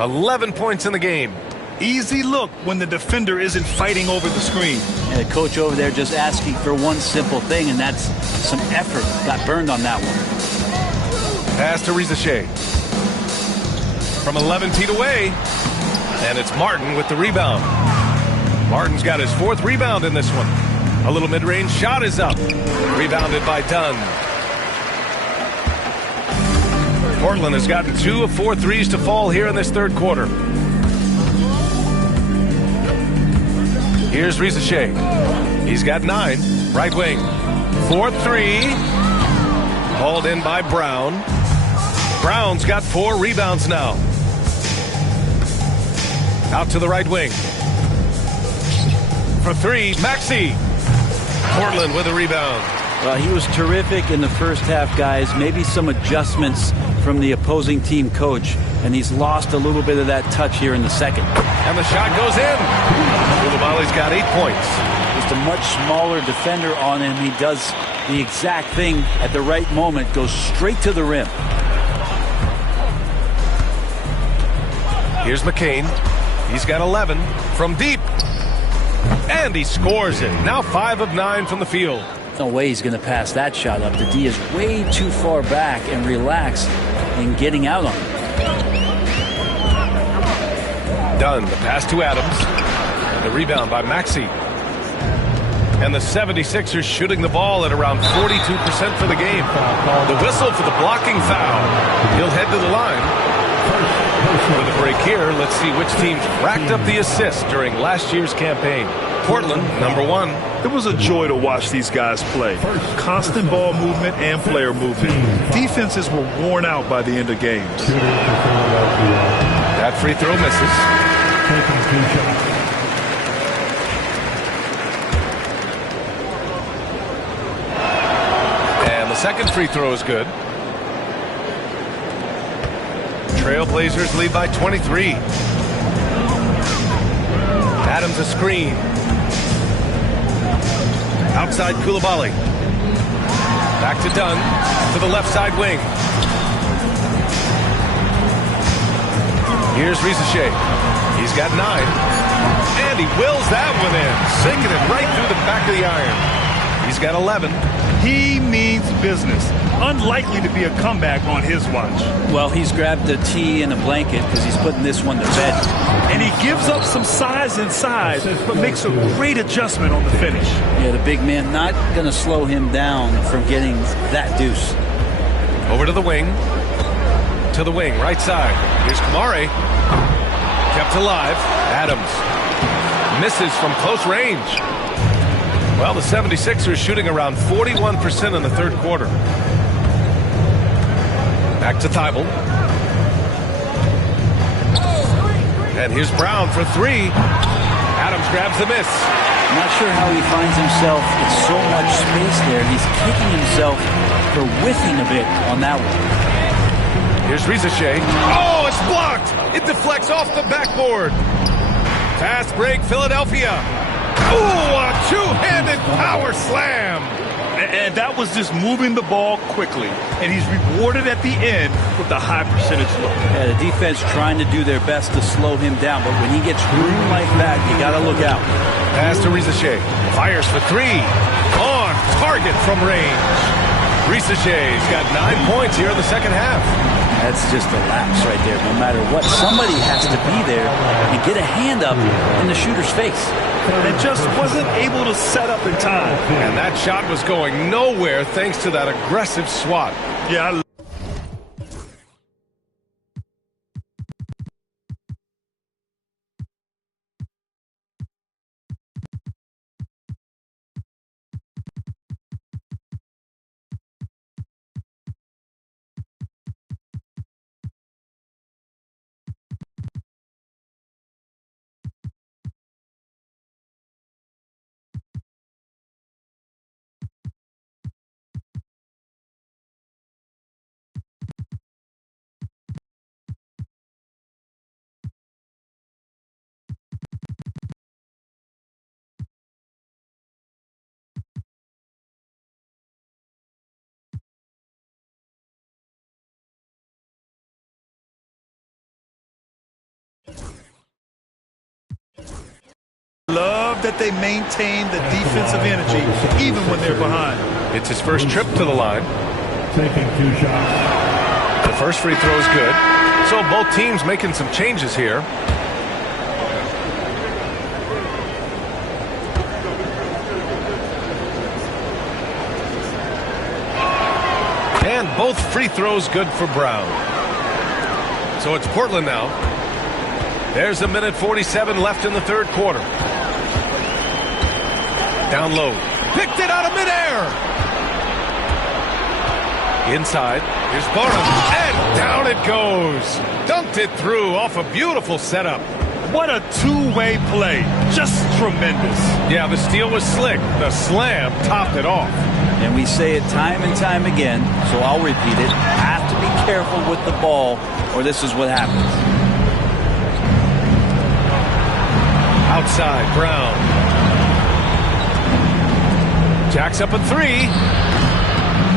11 points in the game. Easy look when the defender isn't fighting over the screen. And the coach over there just asking for one simple thing, and that's some effort. Got burned on that one. Pass to Rizachet. From 11 feet away. And it's Martin with the rebound. Martin's got his 4th rebound in this one. A little mid-range shot is up. Rebounded by Dunn. Portland has gotten 2 of 4 threes to fall here in this third quarter. Here's Rizachet. He's got 9. Right wing. 4-3. Hauled in by Brown. Brown's got 4 rebounds now. Out to the right wing. For 3, Maxey. Portland with a rebound. Well, he was terrific in the first half, guys. Maybe some adjustments from the opposing team coach, and he's lost a little bit of that touch here in the second. And the shot goes in. Koulibaly's got 8 points. Just a much smaller defender on him. He does the exact thing at the right moment, goes straight to the rim. Here's McCain. He's got 11 from deep. And he scores it. Now 5 of 9 from the field. No way he's going to pass that shot up. The D is way too far back and relaxed in getting out on it. Dunn, the pass to Adams. The rebound by Maxey. And the 76ers shooting the ball at around 42% for the game. The whistle for the blocking foul. He'll head to the line. With a break here, let's see which teams racked up the assists during last year's campaign. Portland, number 1. It was a joy to watch these guys play. Constant ball movement and player movement. Defenses were worn out by the end of games. That free throw misses. And the second free throw is good. Trailblazers lead by 23. Adams a screen. Outside Koulibaly. Back to Dunn. To the left side wing. Here's Rizachet. He's got 9. And he wills that one in. Sinking it right through the back of the iron. He's got 11. He means business. Unlikely to be a comeback on his watch. Well, he's grabbed a tee and a blanket because he's putting this one to bed. And he gives up some size inside, but makes a great adjustment on the finish. Yeah, the big man not going to slow him down from getting that deuce. Over to the wing. To the wing, right side. Here's Kamare. Kept alive. Adams. Misses from close range. Well, the 76ers shooting around 41% in the third quarter. Back to Thibault. And here's Brown for 3. Adams grabs the miss. Not sure how he finds himself in so much space there. He's kicking himself for whiffing a bit on that one. Here's Rizachet. Oh, it's blocked. It deflects off the backboard. Fast break, Philadelphia. Ooh, a two-handed power slam. And that was just moving the ball quickly. And he's rewarded at the end with a high percentage look. Yeah, the defense trying to do their best to slow him down, but when he gets room like that, you got to look out. Pass to Rizachet. Fires for 3. On target from range. Rizachet's got 9 points here in the second half. That's just a lapse right there. No matter what, somebody has to be there and get a hand up in the shooter's face. And just wasn't able to set up in time. And that shot was going nowhere thanks to that aggressive swat. Yeah, love that they maintain the defensive energy even when they're behind. It's his first trip to the line. Taking 2 shots. The first free throw is good. So both teams making some changes here. both free throws good for Brown. So it's Portland now. There's a minute 47 left in the third quarter. Down low. Picked it out of midair. Inside. Here's Bonham. And down it goes. Dunked it through off a beautiful setup. What a two-way play. Just tremendous. Yeah, the steal was slick. The slam topped it off. And we say it time and time again, so I'll repeat it. Have to be careful with the ball, or this is what happens. Outside, Brown. Jacks up a three.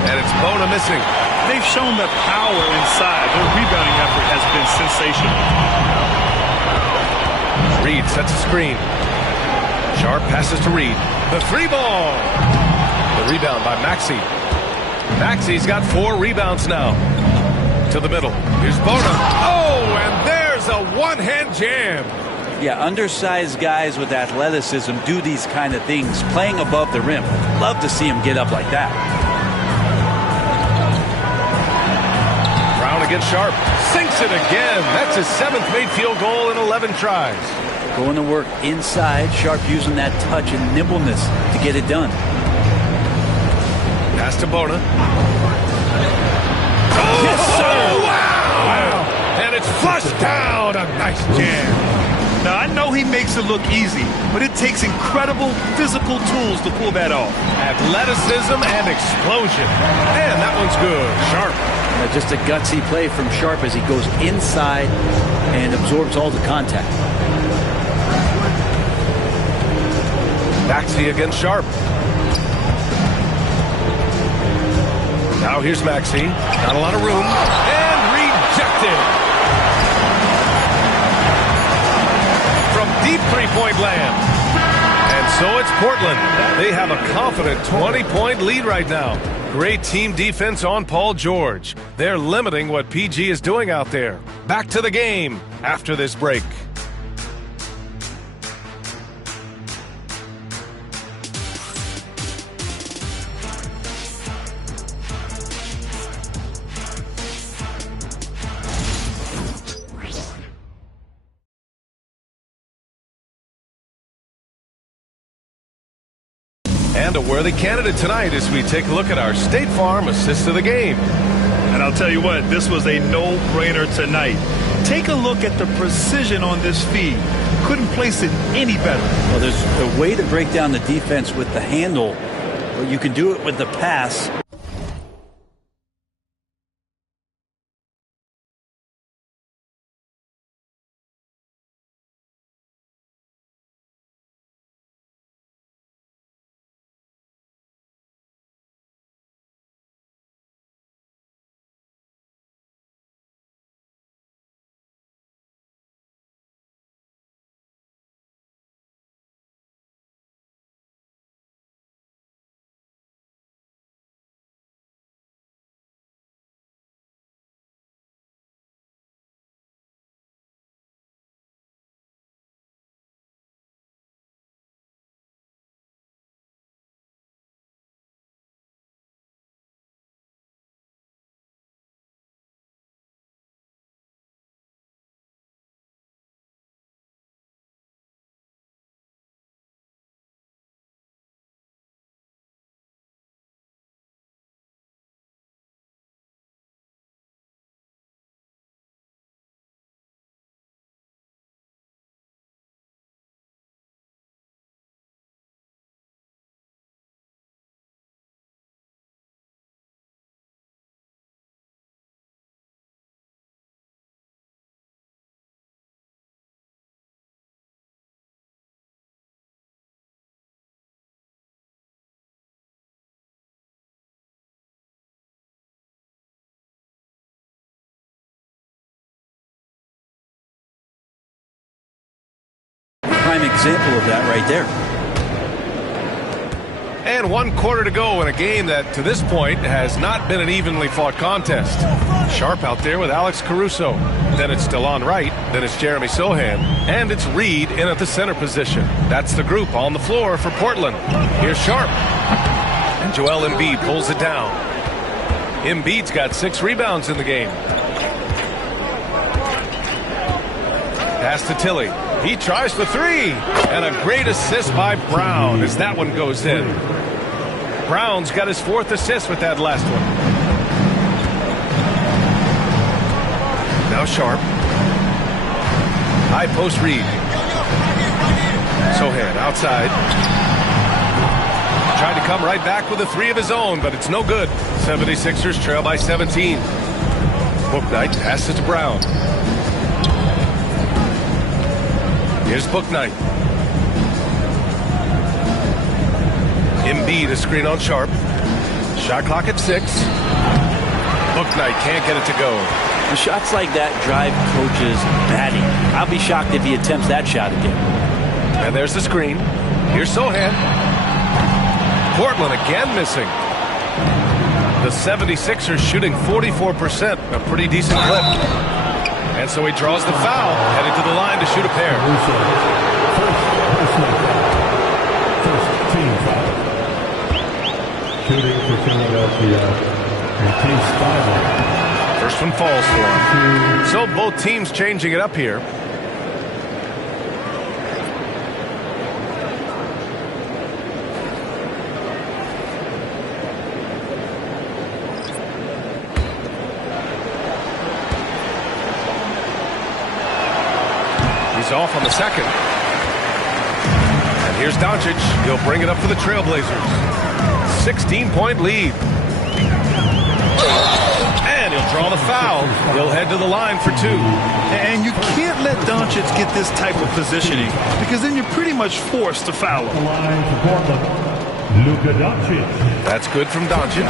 And it's Bona missing. They've shown the power inside. Their rebounding effort has been sensational. Reed sets a screen. Sharp passes to Reed. The three ball. The rebound by Maxey. Maxey's got 4 rebounds now. To the middle. Here's Bona. Oh, and there's a one-hand jam. Yeah, undersized guys with athleticism do these kind of things, playing above the rim. Love to see him get up like that. Brown against Sharp. Sinks it again. That's his 7th made field goal in 11 tries. Going to work inside. Sharp using that touch and nimbleness to get it done. Pass to Bona. Yes, sir. Wow. And it's flushed down. A nice jam. Now, I know he makes it look easy, but it takes incredible physical tools to pull that off. Athleticism and explosion. And that one's good. Sharp. Just a gutsy play from Sharp as he goes inside and absorbs all the contact. Maxey against Sharp. Now here's Maxey. Not a lot of room. And rejected. From deep three-point land. And so it's Portland. They have a confident 20-point lead right now. Great team defense on Paul George. They're limiting what PG is doing out there. Back to the game after this break. And a worthy candidate tonight as we take a look at our State Farm assist of the game. And I'll tell you what, this was a no-brainer tonight. Take a look at the precision on this feed. Couldn't place it any better. Well, there's a way to break down the defense with the handle, but you can do it with the pass. Prime example of that right there. And 1 quarter to go in a game that, to this point, has not been an evenly fought contest. Sharp out there with Alex Caruso. Then it's DeLon Wright. Then it's Jeremy Sohan. And it's Reed in at the center position. That's the group on the floor for Portland. Here's Sharp. And Joel Embiid pulls it down. Embiid's got 6 rebounds in the game. Pass to Tilly. He tries for 3. And a great assist by Brown as that one goes in. Brown's got his 4th assist with that last one. Now Sharp. High post read. Sohan outside. Tried to come right back with a 3 of his own, but it's no good. 76ers trail by 17. Bouknight passes to Brown. Here's Bouknight. Embiid a screen on Sharp. Shot clock at 6. Bouknight can't get it to go. The shots like that drive coaches batty. I'll be shocked if he attempts that shot again. And there's the screen. Here's Sohan. Portland again missing. The 76ers shooting 44%, a pretty decent clip. And so he draws the foul, headed to the line to shoot a pair. First team foul. Shooting for Philadelphia. Case Spider. First one falls for him. So both teams changing it up here. He's off on the second. And here's Doncic. He'll bring it up for the Trailblazers. 16-point lead. And he'll draw the foul. He'll head to the line for 2. And you can't let Doncic get this type of positioning because then you're pretty much forced to foul him. The line for Portland. Luka Doncic. That's good from Doncic.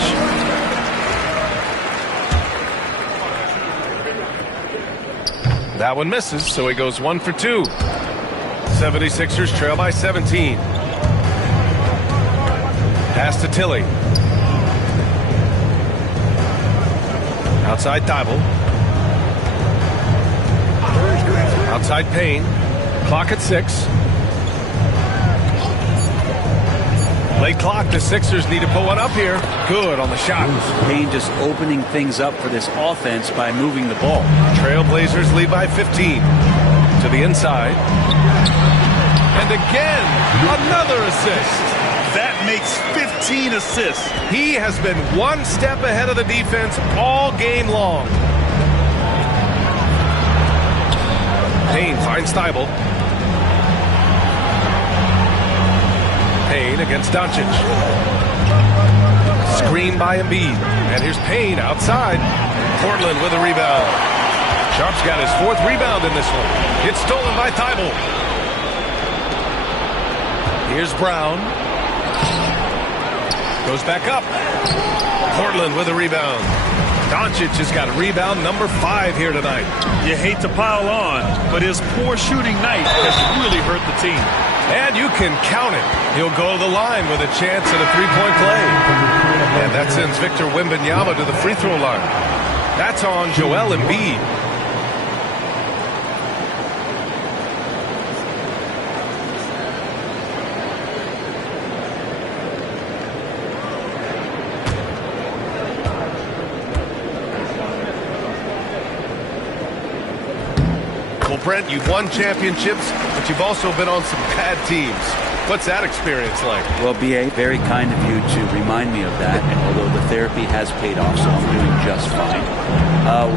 That one misses, so he goes 1 for 2. 76ers trail by 17. Pass to Tilly. Outside Thibault. Outside Payne. Clock at 6. Late clock, the Sixers need to put one up here. Good on the shot. Payne just opening things up for this offense by moving the ball. Trailblazers lead by 15. To the inside. And again, another assist. That makes 15 assists. He has been one step ahead of the defense all game long. Payne finds Thibault. Payne against Doncic. Screen by Embiid. And here's Payne outside. Portland with a rebound. Sharp's got his 4th rebound in this one. It's stolen by Thibault. Here's Brown. Goes back up. Portland with a rebound. Doncic has got rebound number 5 here tonight. You hate to pile on, but his poor shooting night has really hurt the team. And you can count it. He'll go to the line with a chance at a 3-point play. And that sends Victor Wembanyama to the free throw line. That's on Joel Embiid. Well, Brent, you've won championships, but you've also been on some bad teams. What's that experience like? Well, B.A., very kind of you to remind me of that, although the therapy has paid off, so I'm doing just fine.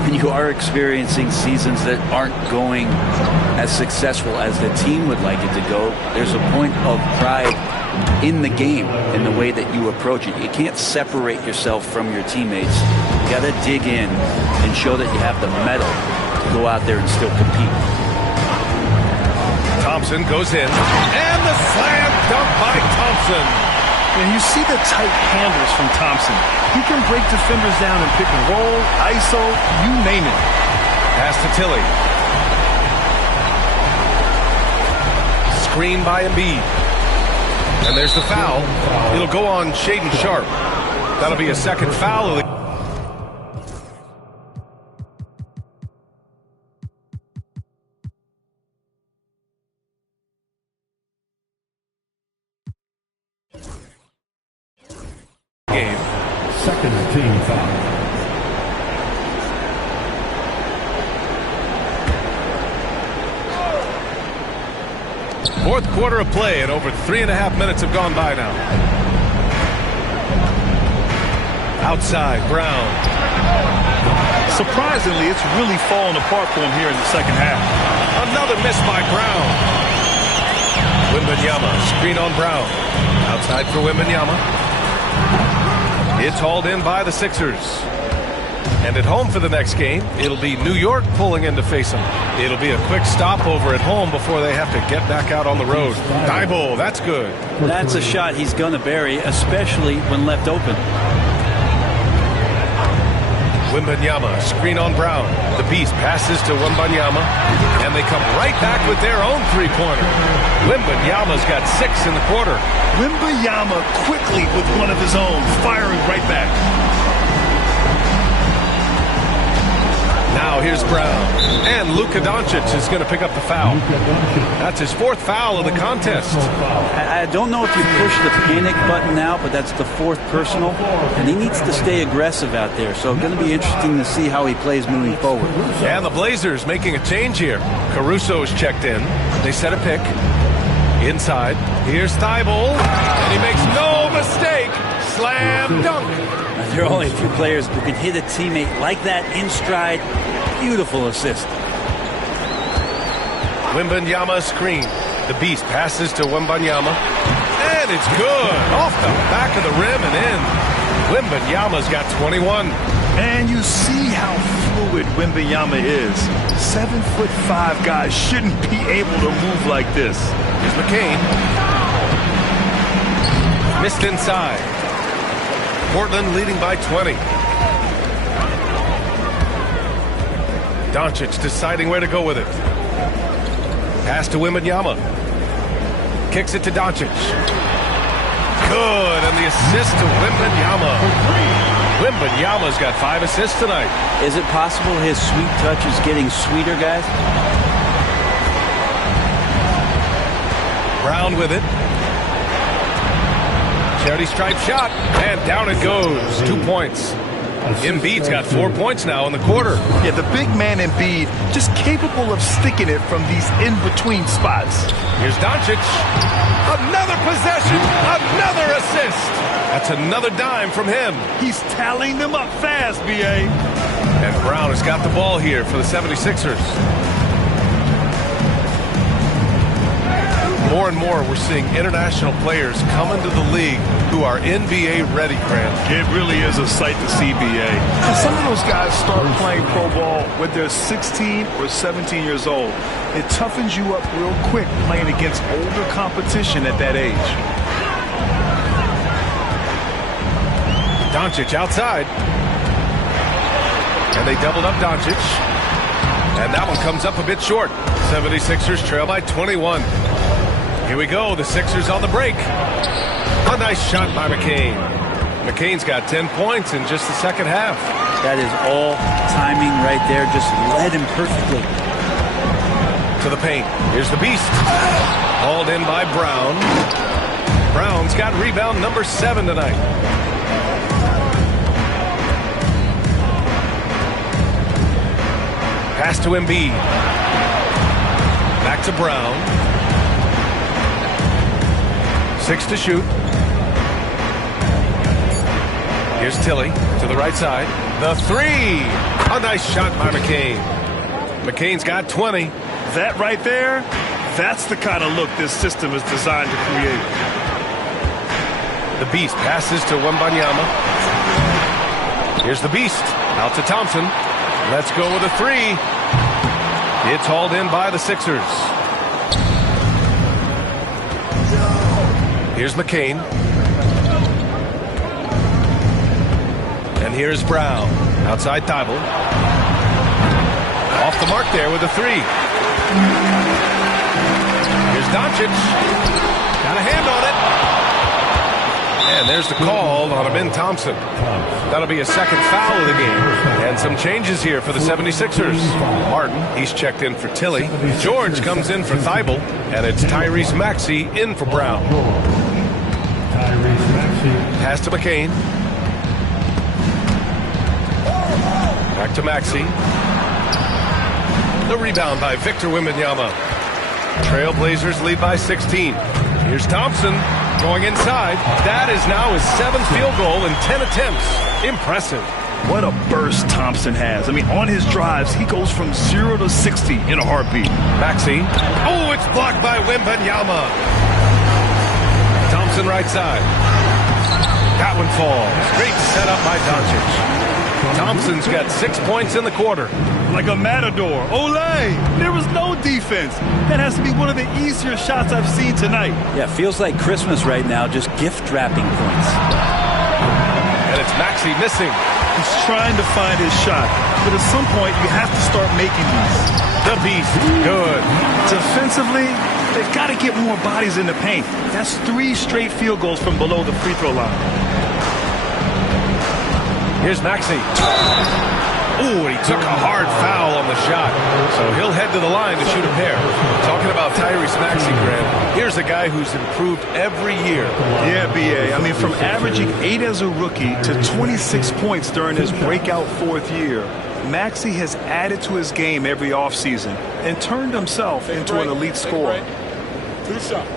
When you are experiencing seasons that aren't going as successful as the team would like it to go, there's a point of pride in the game, in the way that you approach it. You can't separate yourself from your teammates. You got to dig in and show that you have the mettle to go out there and still compete. Thompson goes in, and the slam dunk by Thompson. And you see the tight handles from Thompson. He can break defenders down in pick and roll, ISO, you name it. Pass to Tilly. Screen by Embiid. And there's the foul. It'll go on Shaedon Sharp. That'll be a second foul of the game. Second team foul. Fourth quarter of play, and over 3.5 minutes have gone by now. Outside, Brown. Surprisingly, it's really fallen apart for him here in the second half. Another miss by Brown. Wembanyama, screen on Brown. Outside for Wembanyama. It's hauled in by the Sixers. And at home for the next game, it'll be New York pulling in to face them. It'll be a quick stopover at home before they have to get back out on the road. Thibault, that's good. That's a shot he's going to bury, especially when left open. Wembanyama, screen on Brown. The Beast passes to Wembanyama, and they come right back with their own three-pointer. Wembanyama's got 6 in the quarter. Wembanyama quickly with one of his own, firing right back. Now here's Brown, and Luka Doncic is going to pick up the foul. That's his 4th foul of the contest. I don't know if you push the panic button now, but that's the 4th personal, and he needs to stay aggressive out there. So it's going to be interesting to see how he plays moving forward. And the Blazers making a change here. Caruso's checked in. They set a pick. Inside, here's Thibault, and he makes no mistake. Slam dunk. There are only a few players who can hit a teammate like that in stride. Beautiful assist. Wembanyama screen. The Beast passes to Wembanyama, and it's good. Off the back of the rim and in. Wembanyama's got 21. And you see how fluid Wembanyama is. 7'5" guys shouldn't be able to move like this. Here's McCain. Missed inside. Portland leading by 20. Doncic deciding where to go with it. Pass to Wembanyama. Kicks it to Doncic. Good, and the assist to Wembanyama. Wembanyama's got 5 assists tonight. Is it possible his sweet touch is getting sweeter, guys? Brown with it. Charity stripe shot, and down it goes. 2 points. Embiid's got 4 points now in the quarter. Yeah, the big man Embiid just capable of sticking it from these in-between spots. Here's Doncic. Another possession, another assist. That's another dime from him. He's tallying them up fast, B.A. And Brown has got the ball here for the 76ers. More and more, we're seeing international players come into the league who are NBA ready, Grant. It really is a sight to see, B.A. And some of those guys start playing pro ball when they're 16 or 17 years old. It toughens you up real quick playing against older competition at that age. Doncic outside. And they doubled up Doncic. And that one comes up a bit short. 76ers trail by 21. Here we go, the Sixers on the break. A nice shot by McCain. McCain's got 10 points in just the second half. That is all timing right there. Just led him perfectly. To the paint. Here's the Beast. Hauled in by Brown. Brown's got rebound number 7 tonight. Pass to Embiid. Back to Brown. 6 to shoot. Here's Tilly to the right side. The 3. A nice shot by McCain. McCain's got 20. That right there, that's the kind of look this system is designed to create. The Beast passes to Wembanyama. Here's the Beast. Out to Thompson. Let's go with a 3. It's hauled in by the Sixers. Here's McCain. And here's Brown. Outside Thibault. Off the mark there with a 3. Here's Doncic. Got a hand on it. And there's the call on Amin Thompson. That'll be a second foul of the game. And some changes here for the 76ers. Martin, he's checked in for Tilly. George comes in for Thibault. And it's Tyrese Maxey in for Brown. Pass to McCain. Back to Maxey. The rebound by Victor Wembanyama. Trailblazers lead by 16. Here's Thompson going inside. That is now his 7th field goal in 10 attempts. Impressive. What a burst Thompson has. I mean, on his drives, he goes from 0 to 60 in a heartbeat. Maxey. Oh, it's blocked by Wembanyama. Thompson right side. That one falls. Great setup by Doncic. Thompson's got 6 points in the quarter. Like a matador. Olay! There was no defense. That has to be one of the easier shots I've seen tonight. Yeah, feels like Christmas right now, just gift wrapping points. And it's Maxey missing. He's trying to find his shot. But at some point, you have to start making these. The beast. Good. Defensively, they've got to get more bodies in the paint. That's 3 straight field goals from below the free throw line. Here's Maxey. Ooh, he took a hard foul on the shot. So he'll head to the line to shoot a pair. Talking about Tyrese Maxey, Grant, here's a guy who's improved every year. Yeah, B.A. I mean, from averaging 8 as a rookie to 26 points during his breakout 4th year, Maxey has added to his game every offseason and turned himself into an elite scorer. 2 shots.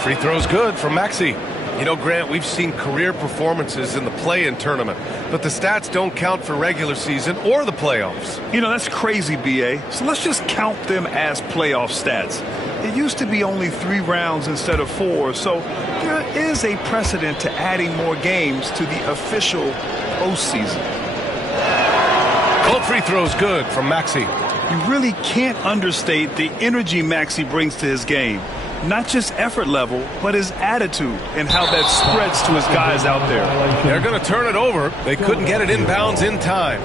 Free throw's good from Maxey. You know, Grant, we've seen career performances in the play-in tournament, but the stats don't count for regular season or the playoffs. You know, that's crazy, B.A. So let's just count them as playoff stats. It used to be only 3 rounds instead of 4, so there is a precedent to adding more games to the official postseason. Both free throws good from Maxey. You really can't understate the energy Maxey brings to his game. Not just effort level, but his attitude and how that spreads to his guys out there. They're going to turn it over. They couldn't get it inbounds in time.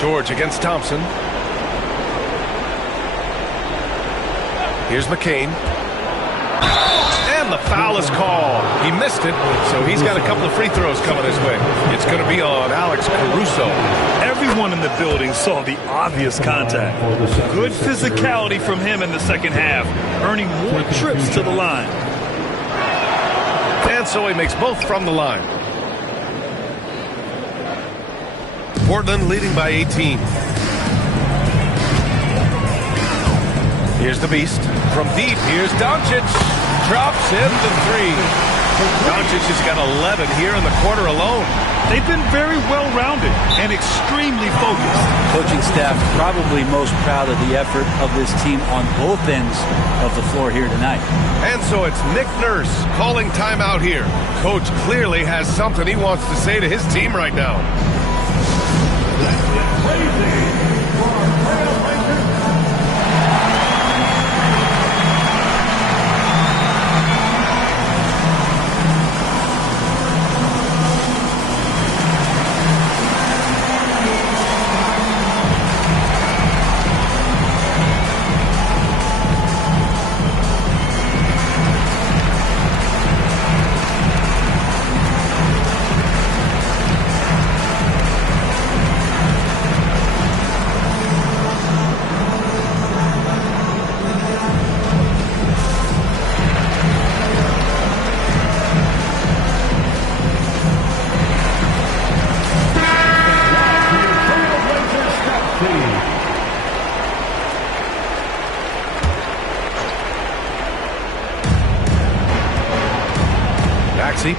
George against Thompson. Here's McCain. And the foul is called. He missed it, so he's got a couple of free throws coming his way. It's going to be on Alex Caruso. Everyone in the building saw the obvious contact. Good physicality from him in the second half, earning more trips to the line. And so he makes both from the line. Portland leading by 18. Here's the beast. From deep, here's Doncic. Drops in the 3. Doncic has got 11 here in the quarter alone. They've been very well-rounded and extremely focused. Coaching staff probably most proud of the effort of this team on both ends of the floor here tonight. And so it's Nick Nurse calling timeout here. Coach clearly has something he wants to say to his team right now.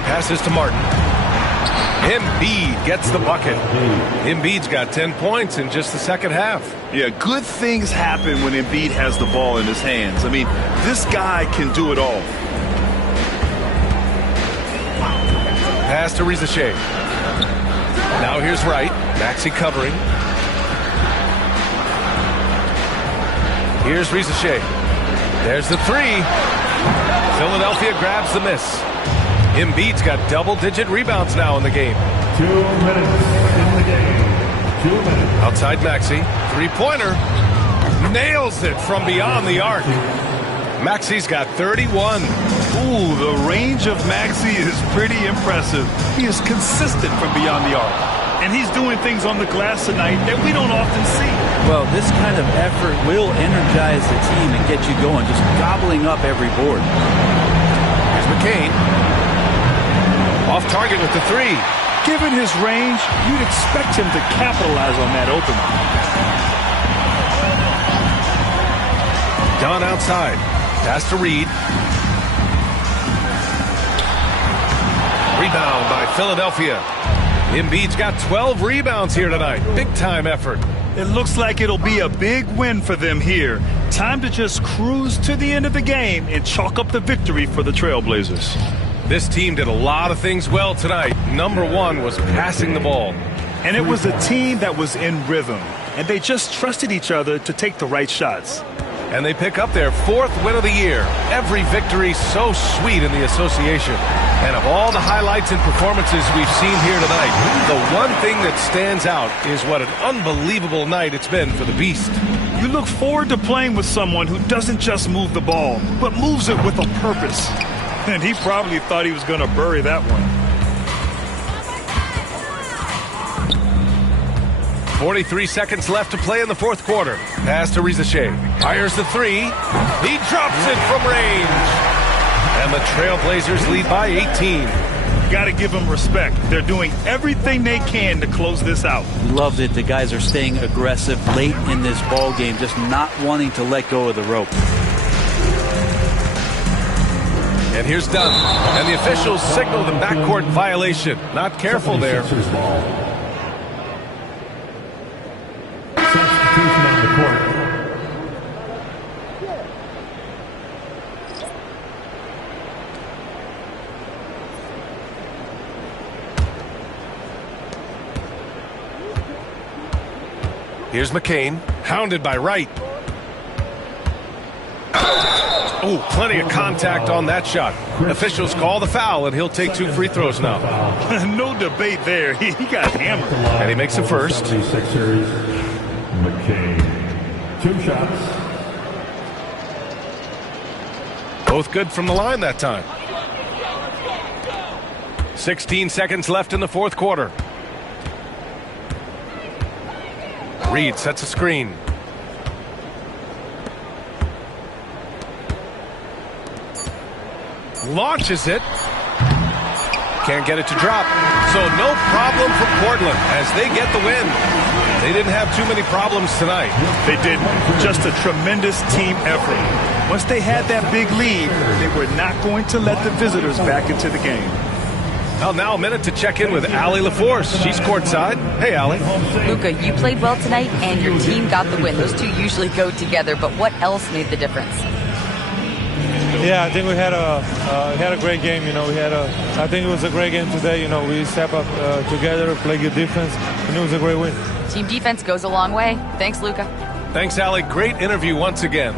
Passes to Martin. Embiid gets the bucket. Embiid's got 10 points in just the second half. Yeah, good things happen when Embiid has the ball in his hands. I mean, this guy can do it all. Pass to Rizachet. Now here's Wright. Maxey covering. Here's Rizachet. There's the 3. Philadelphia grabs the miss. Embiid's got double-digit rebounds now in the game. 2 minutes in the game. 2 minutes. Outside Maxey. Three-pointer. Nails it from beyond the arc. Maxey's got 31. Ooh, the range of Maxey is pretty impressive. He is consistent from beyond the arc. And he's doing things on the glass tonight that we don't often see. Well, this kind of effort will energize the team and get you going, just gobbling up every board. Here's McCain. Off target with the three. Given his range, you'd expect him to capitalize on that opener. Dunn outside. Pass to Reed. Rebound by Philadelphia. Embiid's got 12 rebounds here tonight. Big-time effort. It looks like it'll be a big win for them here. Time to just cruise to the end of the game and chalk up the victory for the Trailblazers. This team did a lot of things well tonight. Number one was passing the ball. And it was a team that was in rhythm. And they just trusted each other to take the right shots. And they pick up their 4th win of the year. Every victory so sweet in the association. And of all the highlights and performances we've seen here tonight, the one thing that stands out is what an unbelievable night it's been for the Beast. You look forward to playing with someone who doesn't just move the ball, but moves it with a purpose. And he probably thought he was going to bury that one. 43 seconds left to play in the 4th quarter. Pass to Rizachet. Fires the three. He drops it from range. And the Trailblazers lead by 18. Got to give them respect. They're doing everything they can to close this out. Loved it. The guys are staying aggressive late in this ball game, just not wanting to let go of the rope. And here's Dunn. And the officials signal the backcourt violation. Not careful there. Substitution on the court. Here's McCain. Hounded by Wright. Oh, plenty of contact on that shot. Officials call the foul, and he'll take 2 free throws now. No debate there. He got hammered. And he makes the first. 76ers, McCain. 2 shots. Both good from the line that time. 16 seconds left in the 4th quarter. Reed sets a screen. Launches it. Can't get it to drop. So no problem for Portland as they get the win. They didn't have too many problems tonight. They didn't. Just a tremendous team effort. Once they had that big lead, they were not going to let the visitors back into the game. Well, now a minute to check in with Allie LaForce. She's courtside. Hey, Allie. Luka, you played well tonight, and your team got the win. Those two usually go together, but what else made the difference? Yeah, I think we had a great game. You know, I think it was a great game today. You know, we step up together, play good defense, and it was a great win. Team defense goes a long way. Thanks, Luka. Thanks, Allie. Great interview once again.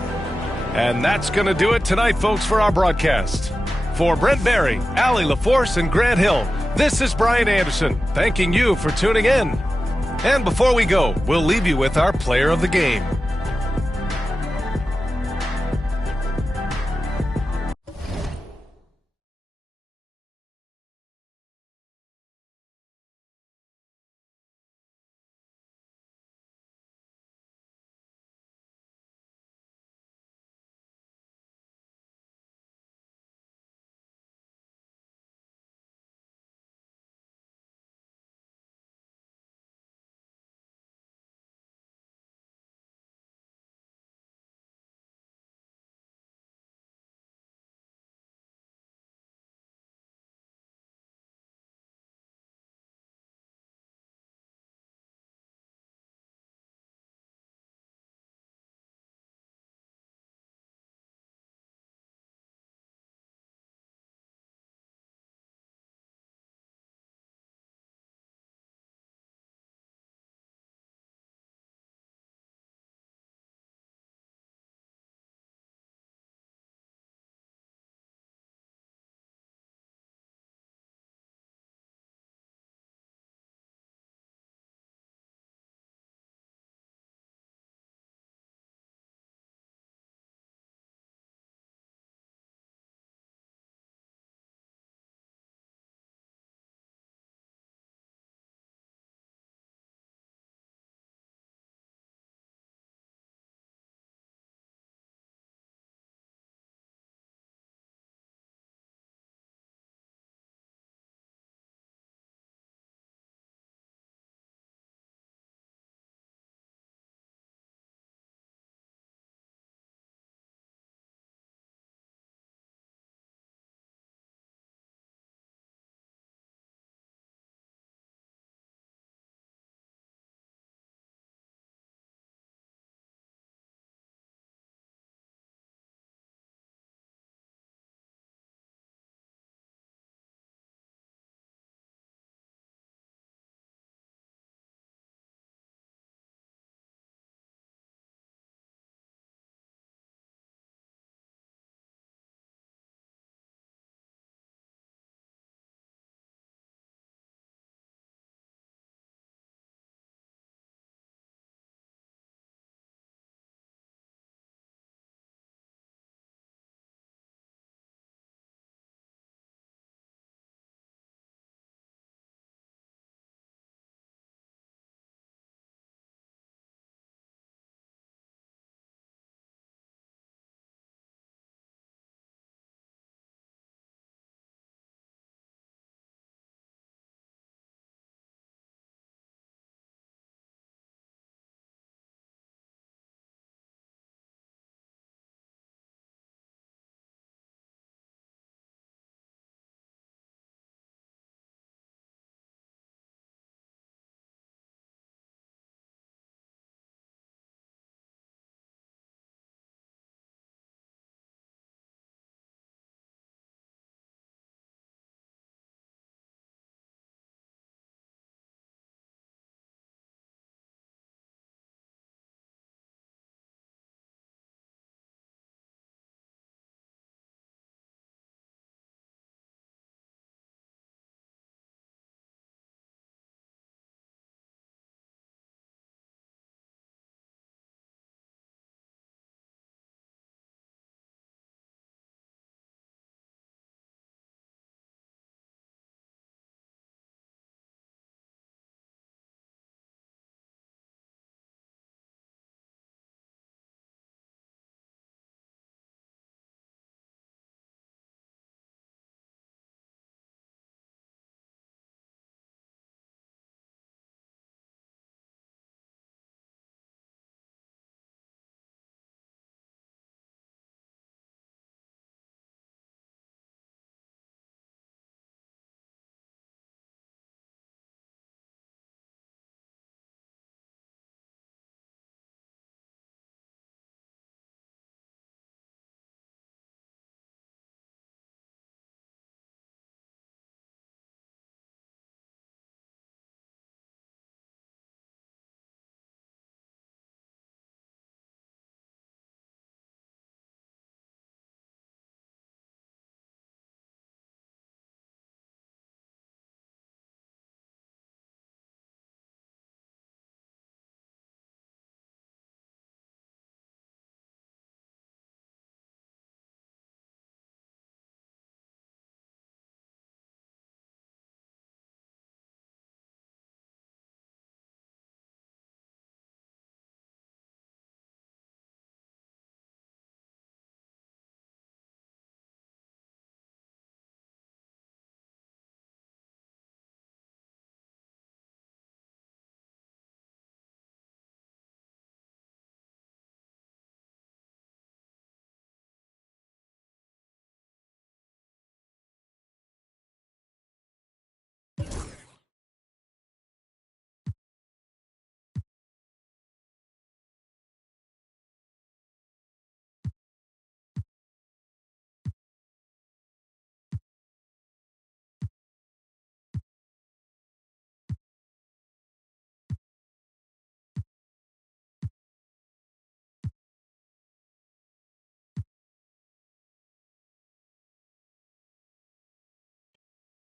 And that's going to do it tonight, folks, for our broadcast. For Brent Barry, Allie LaForce, and Grant Hill, this is Brian Anderson, thanking you for tuning in. And before we go, we'll leave you with our player of the game.